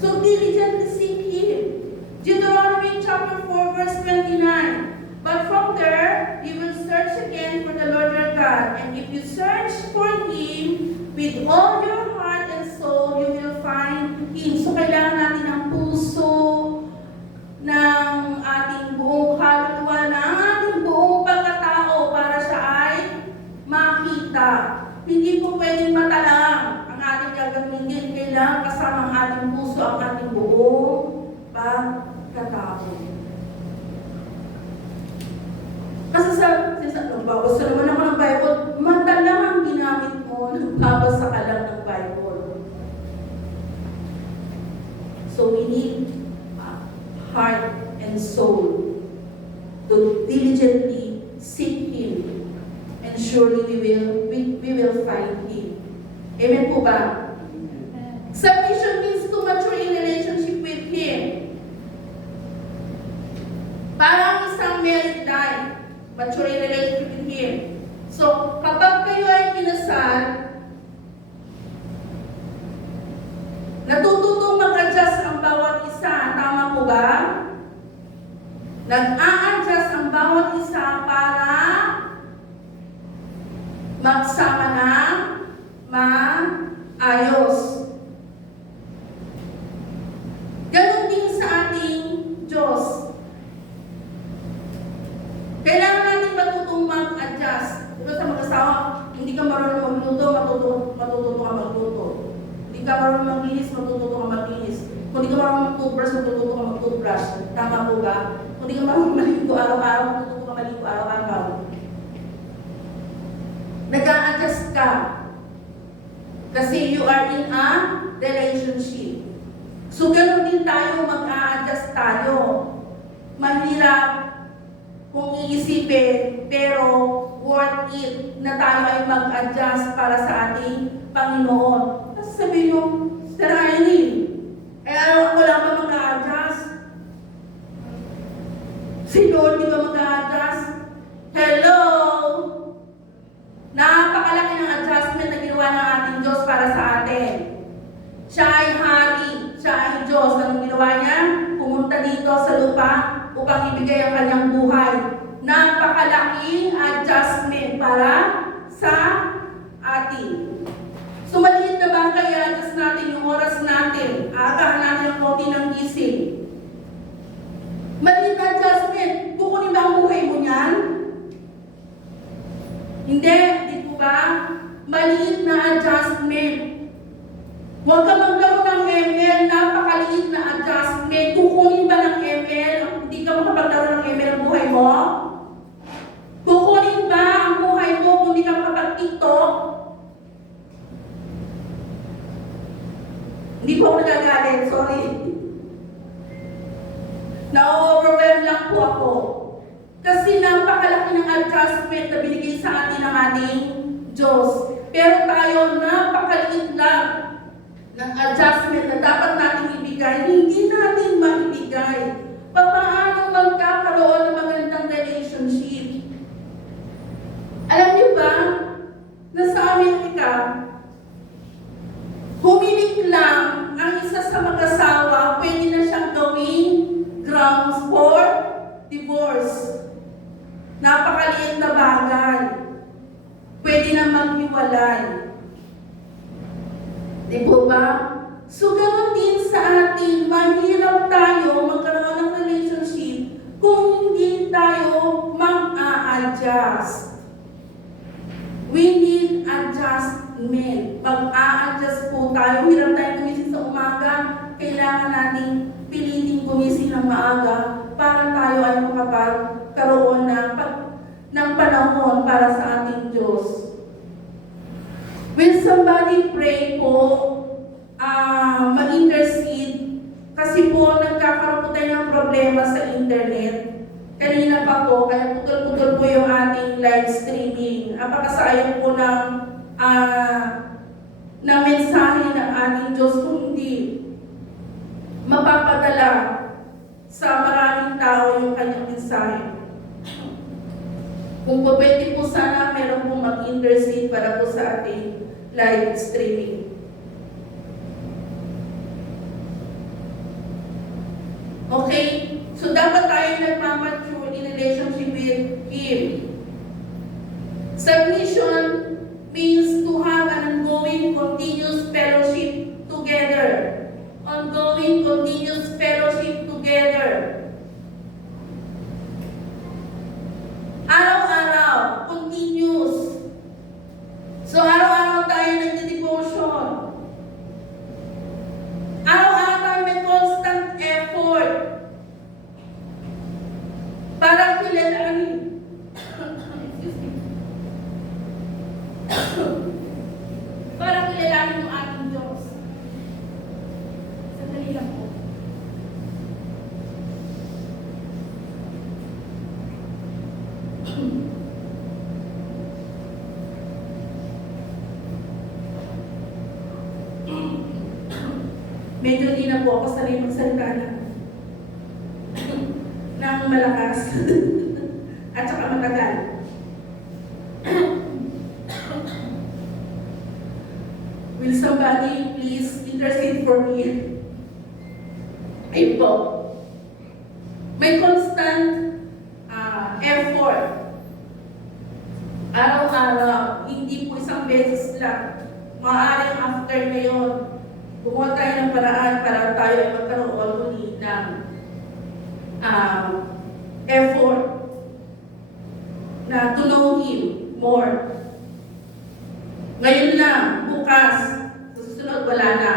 So diligently seek Him. Deuteronomy chapter 4, verse 29. But from there, you will search again for the Lord your God. And if you search for Him with all your heart and soul, you will find Him. So kailangan natin ng puso, ng ating buong kaluluwa, ng ating buong pagkatao para siya ay makita. Hindi po pwedeng mata lang ang ating gagamitin. Kailangan kasama ang ating puso, ang ating buong pagkatao. Kasi nagbabasa naman ako ng Bible, mata lang ang ginamit mo, nagbabasa ka lang ng Bible. So we need heart and soul to diligently seek Him, and surely we will find Him. Amen po ba? Submission means to mature in relationship with Him. Parang isang married life, mature in relationship with Him. So, kapag kayo ay kinasal, natututong mag-adjust ang bawat isa. Tama po ba? Nag-a-adjust ang bawat isa para magsama na maayos. Ganon din sa ating Diyos. Kailangan natin matutong mag-adjust. Diba sa mag-asawa, hindi ka marunong magluto, matututo ka magluto. Hindi ka marunong maglinis, matututo ka maglinis. Kung hindi ka marunong mag-toothbrush, matututo ka mag-toothbrush. Tama po ba? Kung hindi ka marunong maligo araw-araw, matututo ka maligo araw-araw. Nag-a-adjust ka. Kasi you are in a relationship. So, ganoon din tayo, mag-a-adjust tayo. Mahirap kung iisipin, pero worth it na tayo ay mag-adjust para sa ating Panginoon. Kasi sabihin mo, Sister Aileen, ako lang ba mag-a-adjust? Si Lord, di ba mag-a-adjust? Hello! Napakalaki ng adjustment na ginawa ng ating Diyos para sa atin. Siya ay hari, siya ay Diyos. Anong ginawa niya? Pumunta dito sa lupa upang ibigay ang kanyang buhay. Napakalaking adjustment para sa atin. So maliit na ba kaya adjust natin yung oras natin? Agahan natin ang konti ng gising. Maliit na adjustment. Kukunin ba ang buhay mo niyan? Hindi, di po ba? Maliit na adjustment. Huwag ka maglaro ng ML, napakaliit na adjustment. Kukunin ba ng ML? Hindi ka makapaglaro ng ML ang buhay mo? Kukunin ba ang buhay mo kung hindi ka makapag-TikTok? Hindi po ako nagagalit, sorry. Na-overwhelm lang po ako. Kasi napakalaki ng adjustment na binigay sa atin ng ating Diyos. Pero tayo, napakaliit lang ng adjustment na dapat natin ibigay, hindi natin maibigay. Paano magkakaroon ng magandang relationship? Alam niyo ba, na sa Amerika, humiling lang ang isa sa mag-asawa, pwede na siyang gawing grounds for divorce. Napakaliit na bagay. Pwede na maghiwalay. Di po ba? So, ganoon din sa atin, mahirap tayo magkaroon ng relationship kung hindi tayo mag-a-adjust. We need adjustment. Mag-a-adjust po tayo. Hirap tayo gumising sa umaga. Kailangan natin piliting gumising ng maaga para tayo ay makapagkaroon ng panahon para sa ating Diyos. When somebody pray po, mag-intercede, kasi po nagkakaroon po tayo ng problema sa internet. Kanina pa po, kaya putol-putol po yung ating live streaming. Napakasayang po ng mensahe ng ating Diyos kung hindi mapapadala sa maraming tao yung kanyang mensahe. Kung pwede po sana, meron pong mag-intercede para po sa ating live streaming. Okay? So dapat tayo nagmamature in relationship with Him. Submission means to have an ongoing, continuous fellowship together. Ongoing, continuous fellowship together. Araw-araw, continuous. So araw-araw tayo nagde-devotion. Araw-araw tayo may constant effort para kilalanin. Excuse me. Para kilalanin yung ating Diyos. Sandali lang po. Medyo di na po ako sanay magsalita ng malakas at saka matagal. Will somebody please intercede for me? Ayun po. May constant effort. Araw-araw, hindi po isang beses lang. Maaaring after ngayon, gumawa tayo ng paraan para tayo ay magkaroon ulit ng effort na to know Him more. Ngayon lang, bukas, susunod wala na.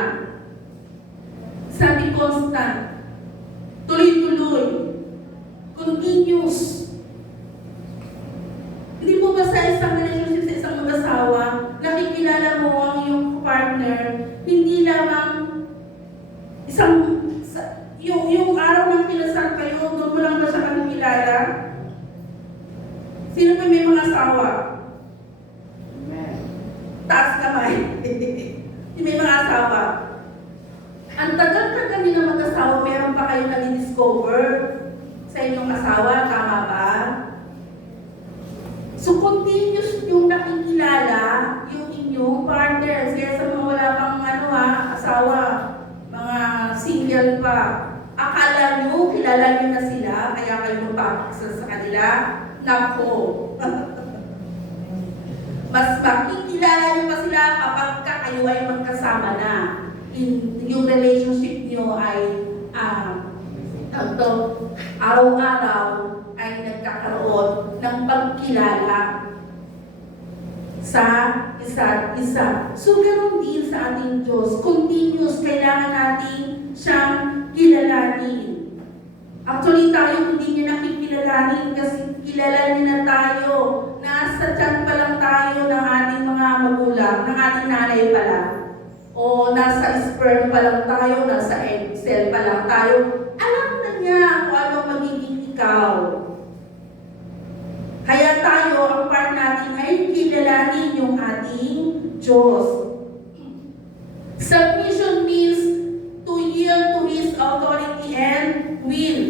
Sabi constant, tuloy-tuloy, continuous. Hindi mo ba sa isang relationship sa isang mag-asawa, nakikilala mo ang iyong partner, hindi lamang yung araw ng kinasal kayo, doon mo lang ba siya nakikilala? Sino pa may mga asawa? Amen. Taas kamay. Yung may mga asawa. Ang tagal-tagal niyo na mag-asawa, meron pa kayo na-discover sa inyong asawa, tama ba? So, continuous yung nakikilala yung inyong partners. Kaya sa mga wala pang asawa, mga single pa, akala nyo, kilala nyo na sila, kaya kayo magpapakasal sa kanila? Nako. Mas makikilala nyo pa sila kapag kayo ay magkasama na. Yung relationship nyo ay araw-araw ay nagkakaroon ng pagkilala sa isa't isa. So, ganoon din sa ating Diyos. Continuous, kailangan natin siyang kilalanin. Actually, tayo hindi niya nakikilalanin kasi kilalanin na tayo. Nasa tiyan pa lang tayo ng ating mga magulang, ng ating nanay pa lang. O nasa sperm pa lang tayo, nasa egg cell pa lang tayo. Alam na niya kung ano magiging ikaw. Kaya tayo, ang part natin ay kilalanin yung ating Diyos. Submission means to yield to His authority and will.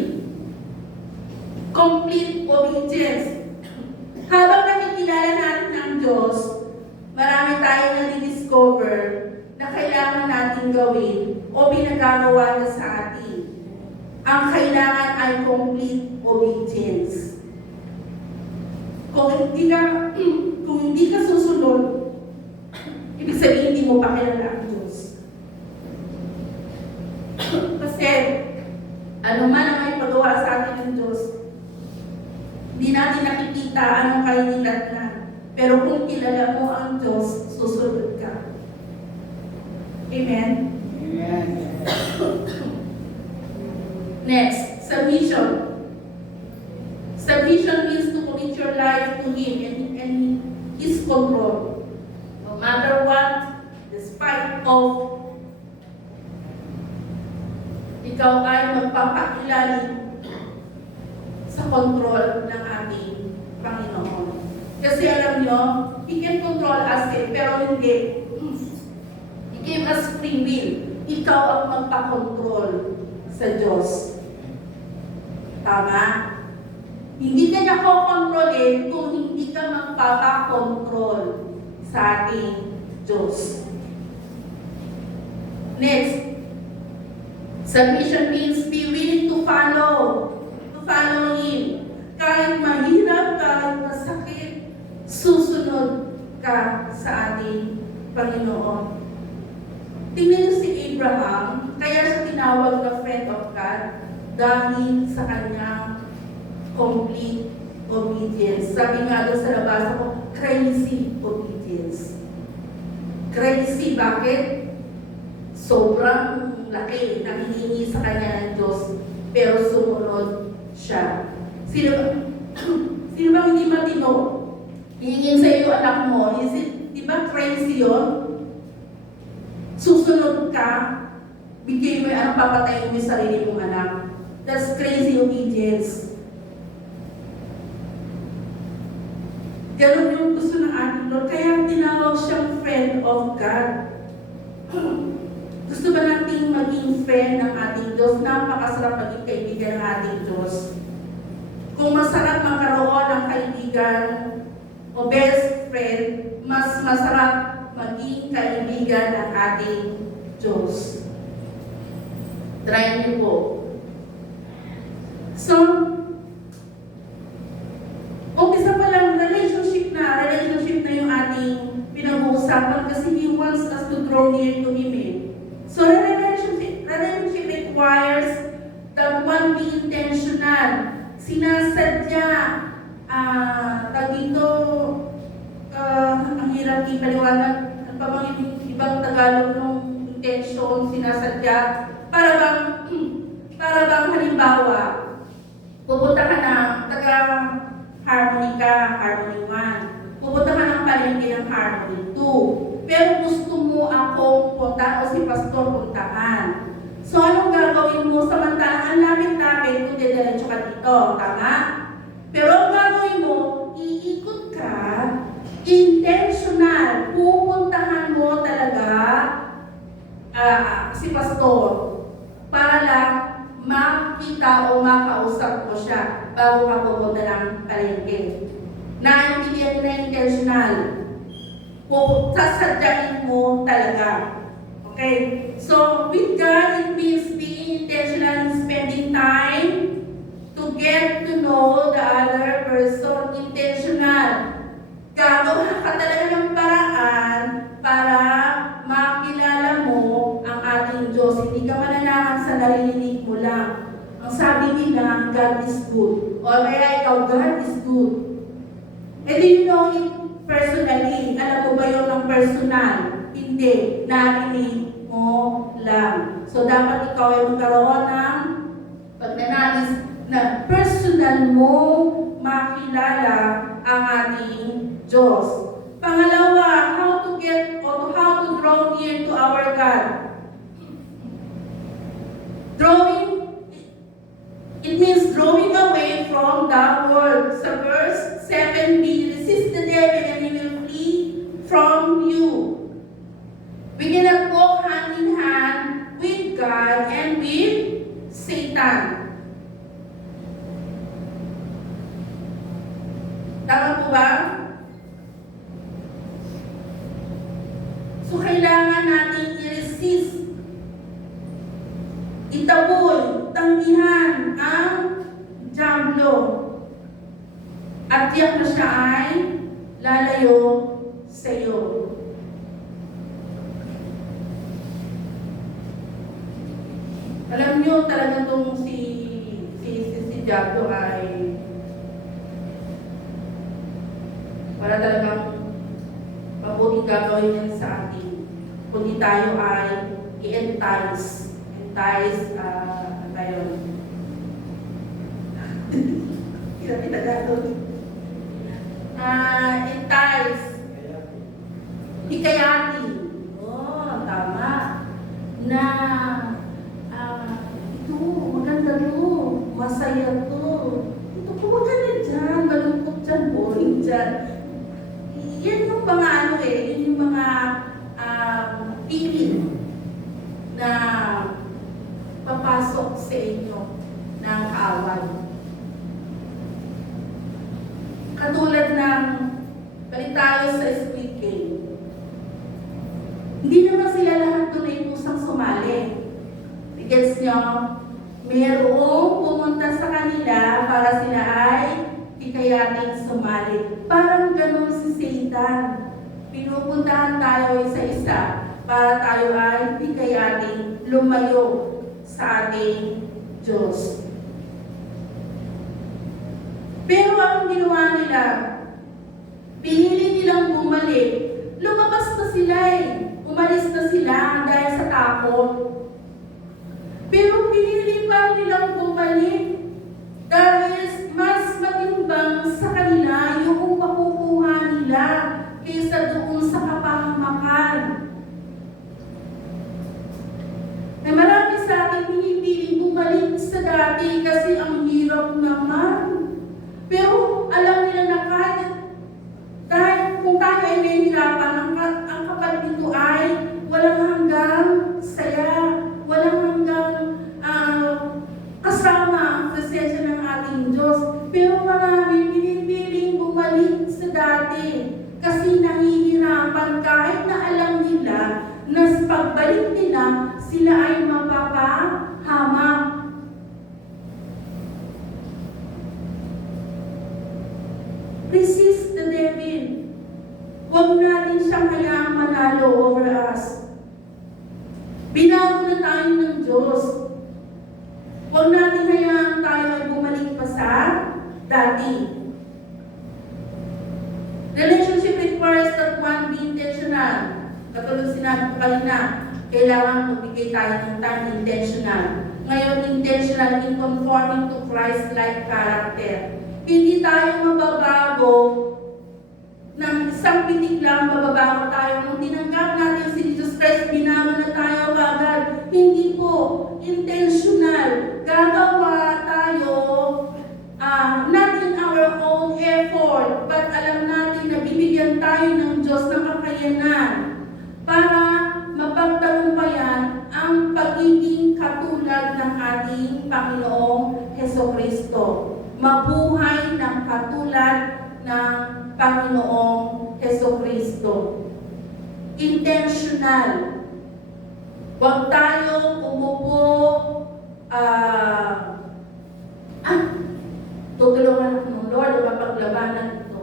Complete obedience. Habang nakikilala natin ang Diyos, marami tayong nadi-discover na kailangan natin gawin o binagagawa na sa atin. Ang kailangan ay complete obedience. Kung hindi ka susunod, ibig sabihin hindi mo pa kilala ang Diyos. Kasi, ano man ang may pagawa sa atin ng Diyos, hindi natin nakikita anong kainilatnan. Pero kung kilala mo ang Diyos, susunod ka. Amen? Amen. Next, submission. Submission means to commit your life to Him and His control. No matter what, despite of ikaw ay magpapakilalim sa control ng ating Panginoon. Kasi alam nyo, He can control us pero hindi. He gave us free will. Ikaw ang magpakontrol sa Diyos. Tama? Hindi ka niya kokontrolin kung hindi ka magpapakontrol sa ating Diyos. Next, Submission means be willing to follow Him. Kahit mahirap, kahit masakit, susunod ka sa ating Panginoon. Tingnan niyo si Abraham, kaya siya tinawag na friend of God dahil sa kanyang complete obedience. Sabi nga doon sa nabasa ko, crazy obedience. Crazy, bakit? Sobrang laki na hinihingi sa kanya ng Diyos, pero sumunod siya. Sino bang hindi matino? Hihingin sa iyo anak mo, di ba crazy yun? Susunod ka, bigay mo yung papatayin mo yung sarili mong anak. That's crazy obedience. Ganun yung gusto ng ating Lord. Kaya tinawag siyang friend of God. Gusto ba nating maging friend ng ating Diyos? Napakasarap maging kaibigan ng ating Diyos. Kung masarap magkaroon ng kaibigan o best friend, mas masarap maging kaibigan ng ating Diyos. Try niyo po. So, umpisa pa lang, relationship na yung ating pinag-uusapan kasi He wants us to draw near to Him. So, relationship requires that one be intentional. Sinasadya, ang hirap ipaliwanag, ang pamangin ibang Tagalog ng intention, sinasadya, para bang halimbawa, pupunta ka na taga-Harmony ka, Harmony 1. Pupunta ka ng palengke ng Harmony 2. Pero gusto mo akong punta o si Pastor puntahan. So, anong gagawin mo? Samantalang ang lapit-lapit kung didiretso ka dito. Tama? Pero ang gagawin mo, iikot ka, intentional. Pupuntahan mo talaga si Pastor para lang makita o makausap ko siya bago ka pupunta ng palengke. Naintindihan na intentional. Sasadyain mo talaga. Okay? So, with God, it means being intentional and spending time to get to know the other person. Intentional. Gagawa ka talaga ng paraan para makilala mo ang ating Diyos. Hindi ka mananahan sa narinig mo lang. Ang sabi nila, God is good. O kaya ikaw, God is good. And do you know it personally? Alam mo ba yun ng personal? Hindi. Narinig mo lang. So, dapat ikaw ay magkaroon ng pagnanais na personal mo makilala ang ating Diyos. Pangalawa, how to draw near to our God. It means drawing away from the world. Sa verse 7b, resist the devil and he will flee from you. We cannot walk hand in hand with God and with Satan. Tama po ba? So, kailangan natin i-resist, itaboy, tanggihan ang diablo. At tiyak na siya ay lalayo sa iyo. Alam niyo talaga itong si diablo ay wala talagang mabuting gagawin yan sa atin. Kundi tayo ay i-entice. Tayo. Hindi Tagalog. Entice. Hikayati. Oh, tama. Na, ito, maganda to. Masaya to. Ito, huwag ka na dyan. Malungkot dyan. Boring dyan. Yan yung mga yun yung mga feeling na papasok sa inyo ng kaaway. Katulad ng balik tayo sa Squid Game. Hindi naman sila lahat doon ay pusang sumali. Gets nyo, mayroong pumunta sa kanila para sila ay hikayating sumali. Parang ganun si Satan. Pinupuntahan tayo isa-isa para tayo ay hikayating lumayo sa ating Diyos. Pero ang ginawa nila, pinili nilang bumalik. Lumabas na sila umalis na sila dahil sa takot. Pero pinili pa nilang bumalik dahil mas matimbang sa kanila yung makukuha nila kaysa doon sa kapahamakan. May marami sa ating pinipiling bumalik sa dati kasi ang hirap naman. Pero alam nila na kahit kung tayo ay nahihirapan, ang kapal nito ay walang hanggang saya, walang hanggang kasama ang presensya ng ating Diyos. Pero marami pinipiling bumalik sa dati kasi nahihirapan kahit na alam nila na sa pagbalik nila, sila ay mapapahamak. Resist the devil. Huwag natin siyang hayaang manalo over us. Binago na tayo ng Diyos. Huwag natin hayaan tayo ay bumalik pa sa dati. Relationship requires that one be intentional. Katulad sinabi ko kanina, kailangan magbigay tayo ng time intentional. Ngayon, intentional in conforming to Christ-like character. Hindi tayo mababago ng isang pitik lang, mababago tayo. Nung tinanggap natin si Jesus Christ, binago na tayo agad. Hindi po. Intentional. Gagawa tayo not in our own effort, but alam natin na bibigyan tayo ng Diyos ng kakayanan para mapagtagumpayan ang pagiging katulad ng ating Panginoong Hesukristo. Mabuhay ng katulad ng Panginoong Hesukristo. Intentional. Huwag tayong umupo, tutulungan ako ng Lord o mapaglabanan ito.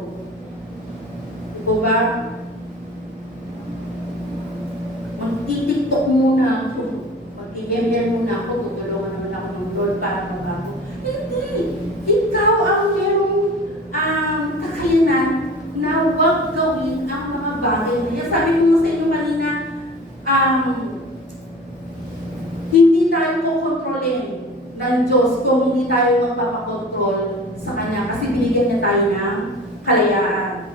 Diba ba? Magtitiktok muna ako. Mag-i-ML muna ako, tutulungan naman ako ng Lord para mabago. Hindi! Ikaw ang merong kakayanan na huwag gawin ang mga bagay na yan. Sabi ko sa inyo kanina, hindi tayo kukontrolin ng Diyos kung hindi tayo magpapakontrol sa Kanya kasi binigyan niya tayo ng kalayaan.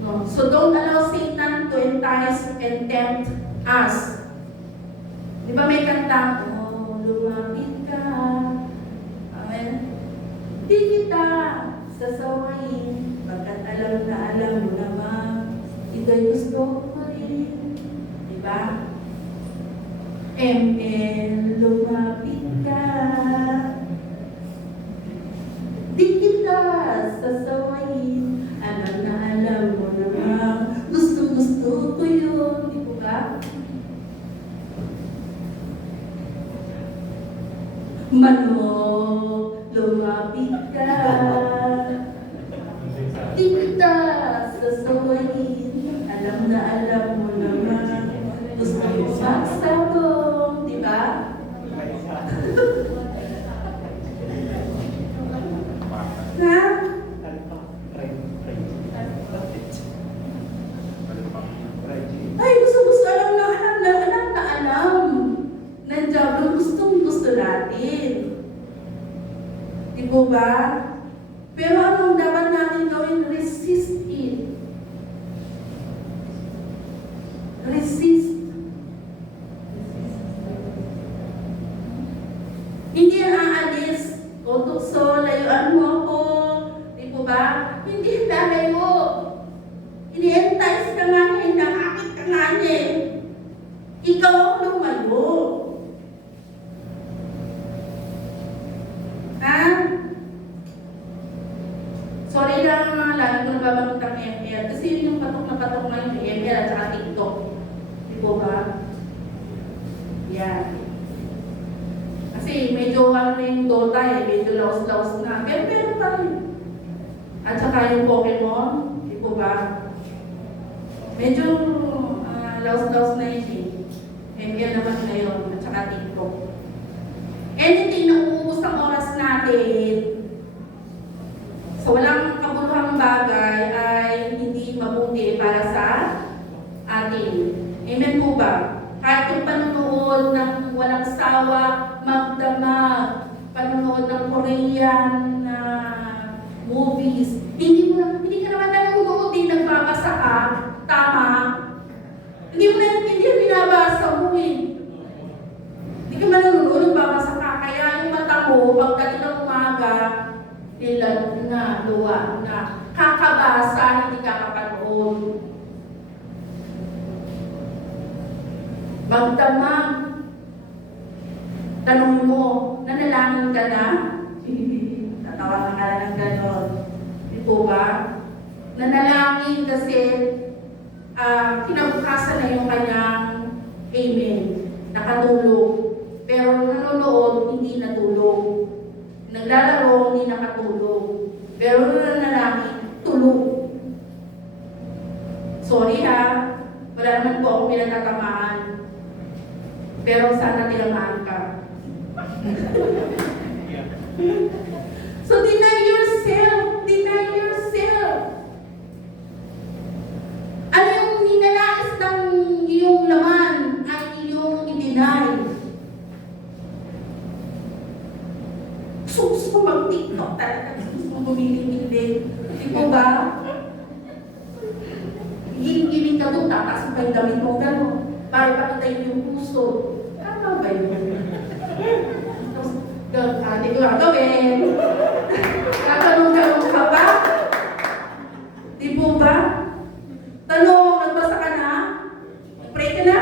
No? So don't allow Satan to entice and tempt us. Di ba may kanta? Lumapit ka. Amen. Di kita sasawayin pagkat alam mo naman ito'y gusto ko rin. Diba? ML, lumapit ka. Di kita sasawayin. Alam mo naman gusto ko yun. Di ko ba? Manok, lumapit ka. Di kita sasawayin. Alam mo naman. Gusto mo magsabong, di ba? Ha? Ay, gusto alam na alam. Nandiyan, gusto natin. Di po ba? Pero anong dapat natin gawin? Resist it. Resist. Hindi yan aalis. O tukso, layuan mo ako. Di po ba? Hindi lalayo. Ini-entice ka nga niya, nakakit ka nga niya. Ikaw ang lumayo. Ha? Sorry lang mga lagi ko nababanggit ang ML. Kasi yun yung patok na patok na yung ML at saka TikTok. Di po ba? Yan. Kasi medyo ano na yung Dota medyo laos-laos na. Pero meron pa rin. At saka yung Pokemon, di po ba? Medyo laos-laos na yun yan naman ngayon. At saka TikTok. Anything na uubos ang oras natin sa walang kabuluhang bagay ay hindi mabuti para sa atin. Amen po ba? Kahit yung panunood ng walang sawa, magdamag, panunood ng Korean movies, hindi ka naman nanonood din, nagbabasa ka, tama? Hindi mo na binabasa mo Hindi ka manonood, nagbabasa ka. Kaya yung mata mo, pagdating ng umaga, nilag na, luwa na. Kakabasa, hindi kakapanood. Magdamag. Tanong mo, nanalangin ka na? Tatawa na ka lang ng ganon. Di po ba? Nanalangin kasi kinabukasan na yung kanyang amen. Nakatulog. Pero nanonood, hindi natulog. Naglalaro, hindi nakatulog. Pero nanalangin, tulog. Sorry wala naman po akong pinatatamaan. Pero sana tinamaan ka. So deny yourself. Deny yourself. Ano yung ninanais ng iyong laman ay iyong i-deny. Gusto ko mag-TikTok talaga. Gusto ko bumili-bili. Di ko ba? Giling-giling ka doon, tataas mo yung damit mo gano'n. Para ipakita yung puso. Ano ba yun? Tapos, hindi ko gagawin. Katanong-tanong ka ba? Di po ba? Tanong, nagbasa ka na? Pray ka na?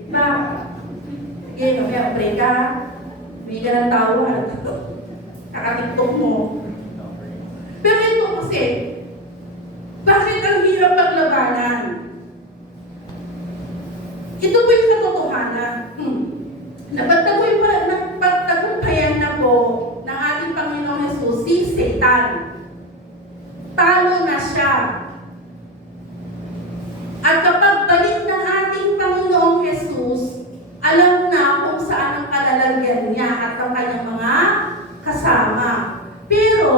Diba? Sige, mamaya, pray ka. Hindi ka ng tawad. Kakatiktok mo. Pero ito kasi, bakit ang hirap paglabanan? Ito po yung katotohanan. Napagtagumpayan na po ng ating Panginoong Jesus si Satan. Talo na siya. At kapag balik ng ating Panginoong Jesus, alam na kung saan ang kalalagyan niya at ang kanyang mga kasama. Pero,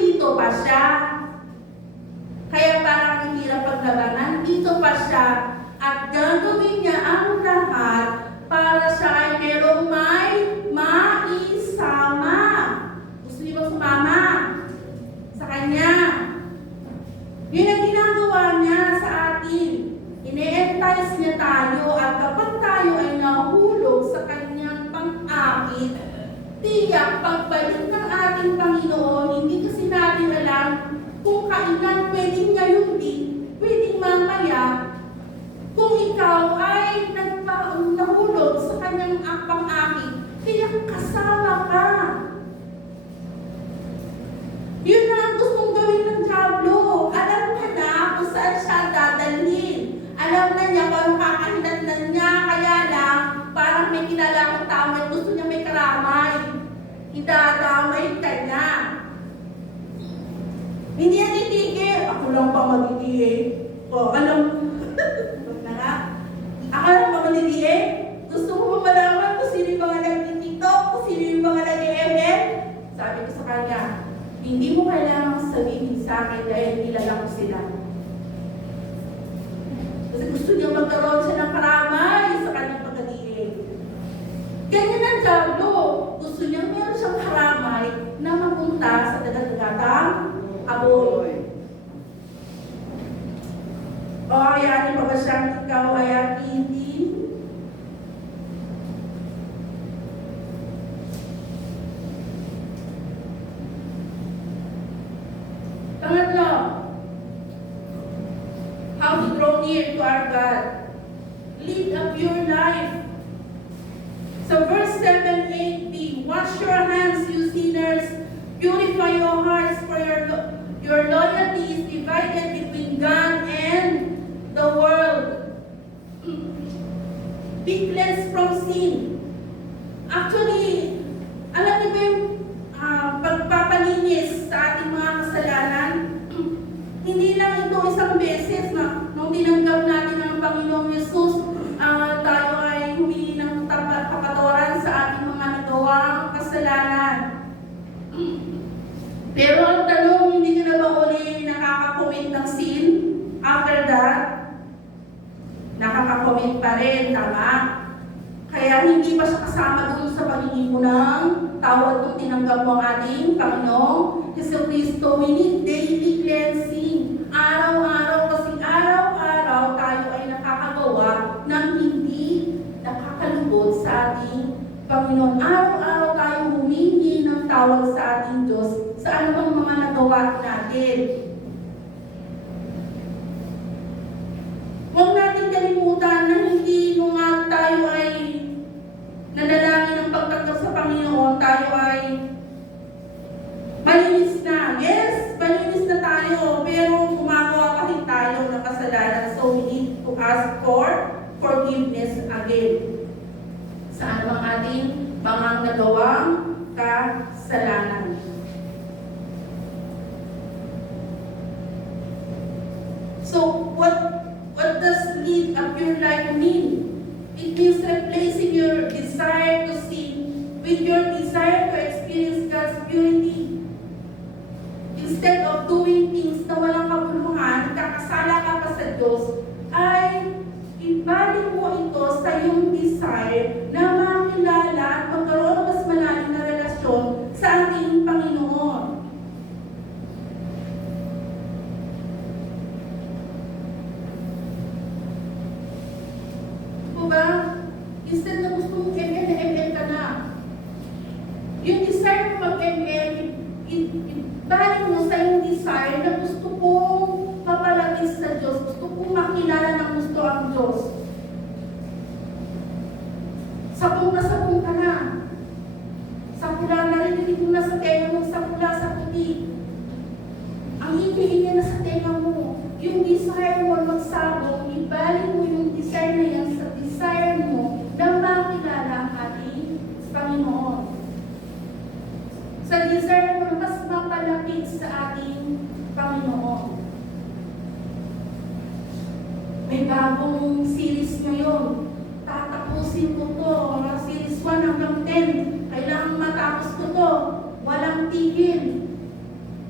dito pa siya. Kaya parang hirap paglabanan, dito pa siya. At gagawin niya ang lahat para siya ay merong may maisama. Gusto niyo ba sumama sa kanya? Yun ang ginagawa niya sa atin. Ine-entice niya tayo at kapag tayo ay nahulog sa kanyang pang-akit, tiyak pagbalik ng ating Panginoon, hindi kasi natin alam kung kailan pwedeng ngayon din, pwedeng mamaya, kung ikaw ay nahulog sa kanyang pang-akit, tiyak kasama ka. Yun na ang gustong gawin ng Diablo. Alam niya na kung saan siya dadalhin. Alam na niya kung anong kakahinatnan niya, kaya lang, parang may kinalamang tao at gusto niya may karamay. Idadamay ka niya. Hindi yan itigil. Ako lang pa magiging. O, alam na nga. Ako lang pa magiging. Gusto mo ba malaman kung sino yung mga nag-TikTok, kung sino yung mga nag-ML? Sabi ko sa kanya, hindi mo kailangang sabihin sa akin dahil nilalang ko sila. Kasi gusto niya magkaroon siya ng karamay sa kanyang pagkadiin. Ganyan ang Diablo. Gusto niya meron siyang karamay na mapunta sa dagat-dagatang aboy. O ayanin pa ba siyang ikaw ay apitin? Pangatlo, how to draw near to our God. Lead a pure life. So verse 7, 8b, wash your hands, you sinners, purify your hearts, for your loyalty is divided between God and the world. be cleansed from sin. Actually, alam niyo ba yung pagpapalinis sa ating mga kasalanan? Hindi lang ito isang beses na nung tinanggap natin ang Panginoong Yesus, tayo ay humingi ng kapatawaran sa ating mga nagawang kasalanan. Pero ang tanong, hindi ka na ba uli nakakakomit ng sin? After that, nakakakomit pa rin, tama? Kaya hindi pa siya kasama dun sa paghingi mo ng tawad kung tinanggap mo ang ating Panginoong Jesucristo. We need daily cleansing. Araw-araw, kasi araw-araw tayo ay nakakagawa ng hindi nakakalubot sa ating Panginoon. Araw-araw tayo humingi ng tawad sa ating Diyos sa anumang mga nagawa natin. Huwag natin kalimutan na hindi nung tayo ay nanalangin ng pagtanggap sa Panginoon, tayo ay malinis na. Yes, malinis na tayo, pero gumagawa pa rin tayo ng kasalanan. So we need to ask for forgiveness again sa anumang ating mga nagawang kasalanan. So what does live a pure life mean? It means replacing your desire to sin with your desire to experience God's purity. Instead of doing things na walang kabuluhan, kakasala ka pa sa Diyos, ay ibalik mo ito sa iyong desire na makilala at magkaroon ng mas malalim na relasyon sa ating Panginoon. Diba? Instead na gusto mong ML ka na. Yung desire mo mag-ML, ibalik mo sa yung desire na gusto kong papalapit sa Diyos, gusto kong makilala ng gusto ang Diyos. Sapong ka na. Sapula na rin, hindi mo na sa tenga mo, sapula sa puti. Ang hindi na sa tenga mo. Yung desire mo magsabong, ibalik mo yung desire na yan sa desire mo na makilala ang ating Panginoon. Sa desire mo na mas mapalapit sa ating Panginoon. May bagong series ngayon. Tatapusin ko to. Series 1 hanggang 10. Kailangan matapos ko to. Walang tigil.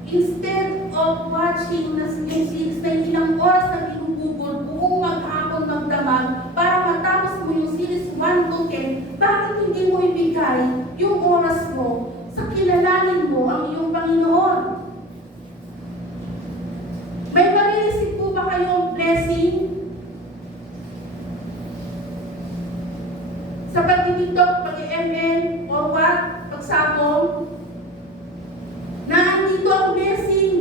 Instead of watching na series na ilang oras na ginugugol, buong maghapon magdamag para matapos mo yung series 1 to 10, bakit hindi mo ibigay yung oras mo sa kilalanin mo ang iyong Panginoon? May marinisip po ba kayong blessing sa pag-TikTok, pag-ML, or what, pagsapong? Naandito ang blessing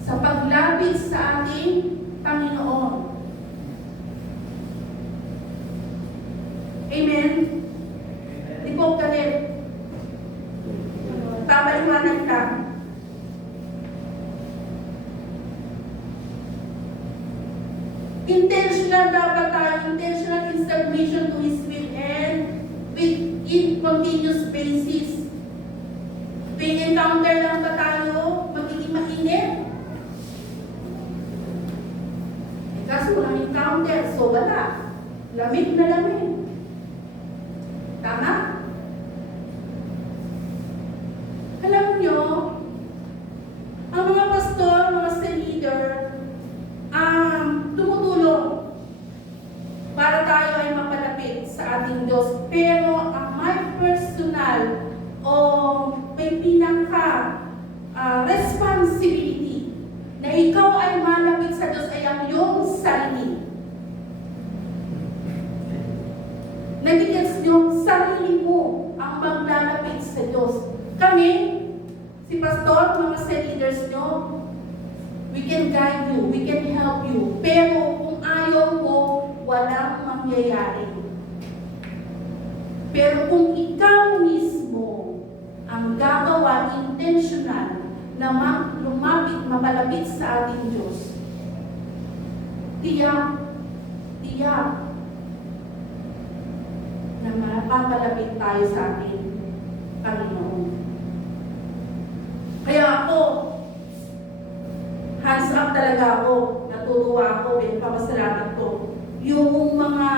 sa paglapit sa ating Panginoon. Amen? Di po galit. Papaliwanag ka. Intentional dapat tayo, intentional in submission to His will and in continuous basis. May encounter lang ba tayo? Magiging mainit? Kaso walang encounter, so wala. Lamig na lamig. Tama? Alam nyo, ang mga pastor, mga leader, tumutulong para tayo ay mapalapit sa ating Diyos. Pero ang my personal o may responsibility na ikaw ay malapit sa Diyos ay ang iyong sarili. Nagigets yung sarili mo ang maglalapit sa Diyos. Kami, si pastor, mga leaders nyo, we can guide you, we can help you. Pero kung ayaw mo, walang mangyayari. Pero kung ikaw mismo ang gagawa intentional na mapalapit sa ating Diyos, tiyak, mapapalapit tayo sa ating Panginoon. Kaya ako, hands up talaga ako, natutuwa ako, pinapapasalamat ko. Yung mga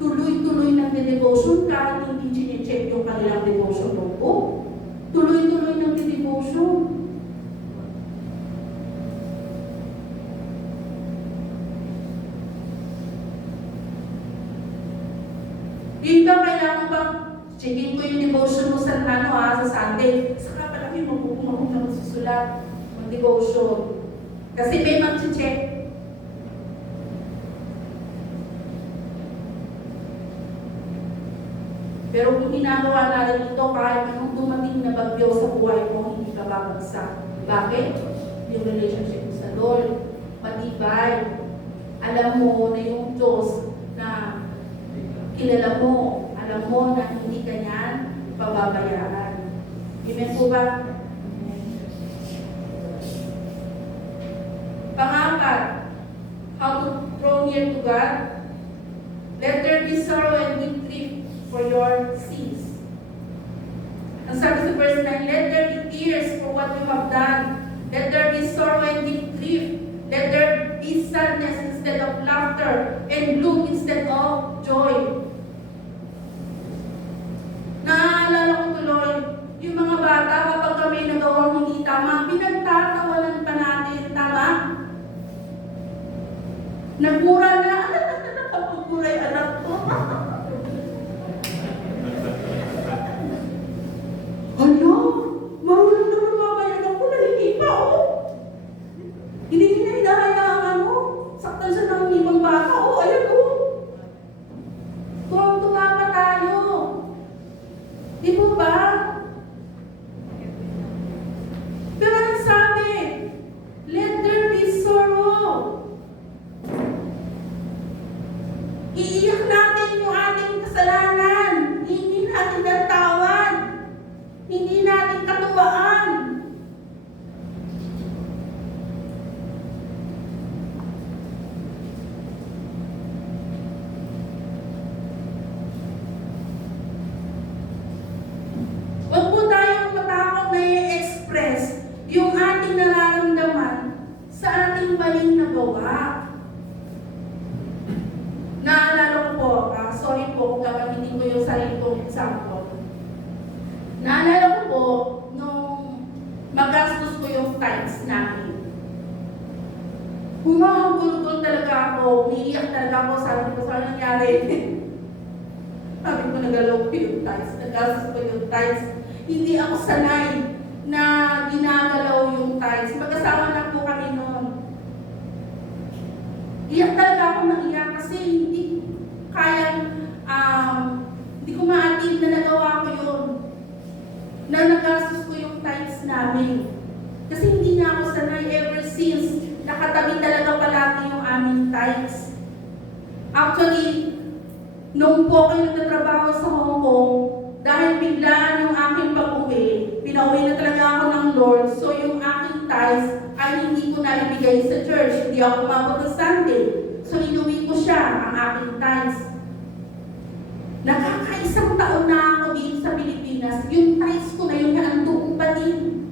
tuloy-tuloy ng devotion kahit hindi chinecheck yung kanilang devotion ko. Tuloy-tuloy ng devotion. Di ba kailangan bang checkin ko yung devotion mo sa sa Sunday? Saka pala kayo magpupumahong na magsusulat, mag-devotion. Kasi may mag-check. Pero kung ginagawa natin ito, kahit anong dumating na bagyo sa buhay mo, hindi ka babagsak. Bakit? Yung relationship mo sa Lord, matibay. Alam mo na yung Diyos na kilala mo, alam mo na hindi ka niyan pababayaan. Amen po ba? Pangapat, how to draw near to God. Let there be sorrow and deep grief for your sins. Ang sabi sa verse 9, let there be tears for what you have done. Let there be sorrow and deep grief. Let there be sadness instead of laughter and gloom instead of joy. Naaalala ko tuloy, yung mga bata kapag kami nagawang hindi tama, pinagtatawanan pa natin, tama? Nagmura na, nakapagmura yung anak ko. Ano? Marunong naman mabayan ako, nahingi pa ako. Hindi niya hinahayaan mo. Saktan siya ng ibang bata. Ayan o. Tuwang-tuwa pa tayo. Di po ba? Pero ang sabi, let there be sorrow. Iiyak natin yung ating kasalanan. Hindi natin natawan. Hindi natin katuwaan. Huwag po tayong matakot na i-express yung ating nararamdaman sa ating maling nagawa. Naalala ko po, sorry po kung gagamitin ko yung sarili kong example. Naalala ko po, nung magastos ko yung tithes namin. Humahagulgol talaga ako, umiiyak talaga ako, sabi ko, saan nangyari? Sabi ko, nagalaw ko yung tithes, nagastos ko yung tithes. Hindi ako sanay na ginagalaw yung tithes. Mag-asawa lang po kami noon. Iyak talaga ako ng iyak kasi hindi kayang, hindi ko maatin na nagawa ko yun. Na nagastos ko yung tithes namin. Kasi hindi na ako sanay ever since. Nakatabi talaga palagi yung aming tithes. Actually, nung po ako nagtatrabaho sa Hong Kong, dahil biglaan yung aking pag-uwi, pinauwi na talaga ako ng Lord, so yung aking tithes ay hindi ko na ibigay sa church. Hindi ako umabot ng Sunday. So inuwi ko siya, ang aking tithes. Nakakaisang taon na ako dito sa Pilipinas, yung tithes ko na yun naandoon pa din.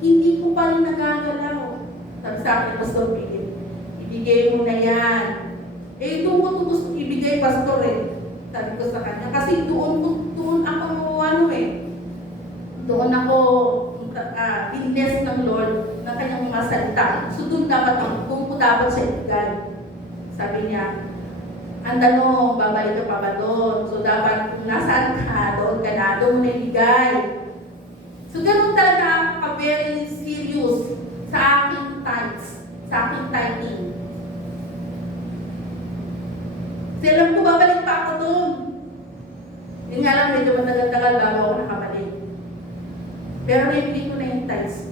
Hindi ko pa rin nagagalaw. Sabi sa akin, Pastor Philip, ibigay mo na yan. Doon ko gusto ibigay, Pastor Sabi ko sa kanya, kasi doon ako, doon ako witness ng Lord na kanyang mga salita. So doon dapat kung dapat siya ibigay. Sabi niya, babalik ka pa ba doon? So dapat kung nasaan ka, doon ka na, doon mo na ibigay. So ganun talaga ako ka-very serious sa aking tithes, sa aking tithing. Kasi alam ko, babalik pa ako doon. Yun nga lang, medyo matagal-tagal bago ako nakabalik. Pero naibili ko na yung tithes.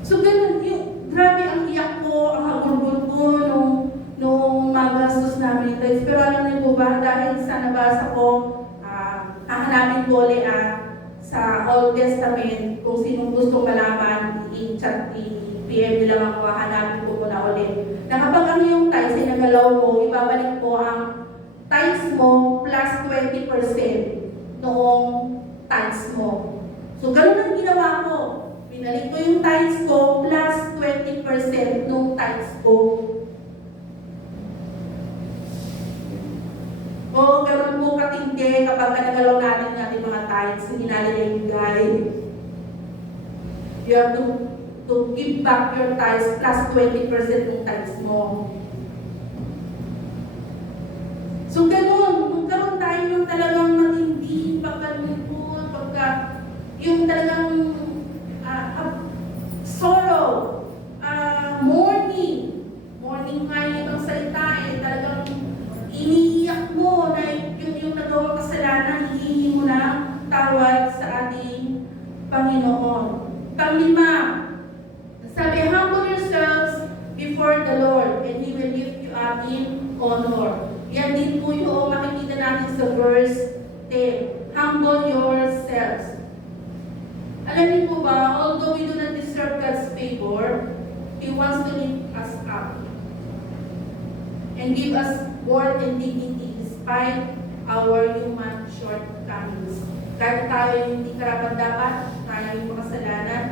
So ganun, grabe ang iyak ko, ang hagulgul ko nung magastos namin yung tithes. Pero alam niyo po ba, dahil sa nabasa ko, hahanapin ko ulit sa Old Testament, kung sinong gusto malaman, i-chat, i-PM nila ako, hahanapin ko muna ulit. Na kapag ang iyong tithes ay nagalaw mo, ibabalik po ang tithes mo noong tithes mo. So, ganun ang ginawa ko. Pinalik ko yung tithes ko plus 20% nung tithes ko. O, ganun po katindi kapag nagalaw natin natin mga tithes, hindi natin ibigay. You have to give back your tithes plus 20% ng tithes mo. So, ganun. Magkaroon tayo ng talagang matindi, pagkalungkot, yung talagang sorrow, mourning nga yung ibang salita talagang iniiyak mo na yung nagawang kasalanan, hihingi mo na tawad sa ating Panginoon. Panglima, sabi, humble yourselves before the Lord and He will lift you up in honor. Yan din po yung makikita natin sa verse 10. Humble yourselves. Alam niyo po ba, although we do not deserve God's favor, He wants to lift us up and give us worth and dignity despite our human shortcomings. Kahit tayo hindi karapat-dapat, tayo yung makasalanan,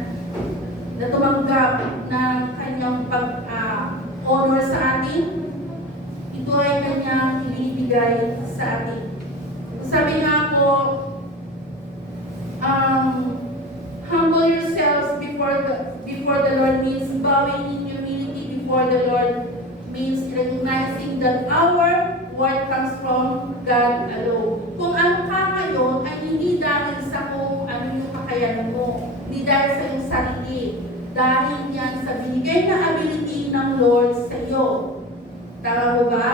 na tumanggap ng kanyang pag-honor sa atin, ito ay kanyang ibinibigay sa atin. Sabi nga po, humble yourselves before the Lord means bowing in humility before the Lord, means recognizing that our worth comes from God alone. Kung ano ka ngayon ay hindi dahil sa kung ano yung kakayanan mo, hindi dahil sa iyong sarili, dahil yan sa binigay na ability ng Lord sa iyo. Tama mo ba?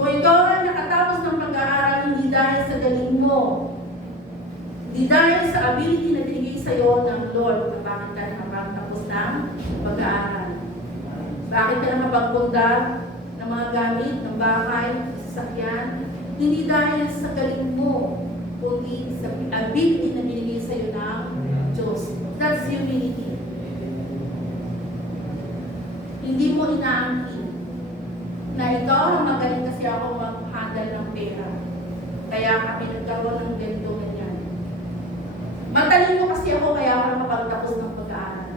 Kung ikaw ay nakatapos ng pag-aaral, hindi dahil sa galing mo, hindi dahil sa ability na binigay sa iyo ng Lord, na bakit ka nakapagtapos ng pag-aaral. Bakit ka nakapagpunta ng mga gamit, ng bahay, sasakyan? Hindi dahil sa galing mo, kundi sa ability na binigay sa iyo ng Diyos. That's humility. Hindi mo inaangkin na ikaw na magaling kasi ako mag-handle ng pera. Kaya kami nagkaroon ng ganito ganyan. Matalino kasi ako kaya ako nakapagtapos ng pag-aaral.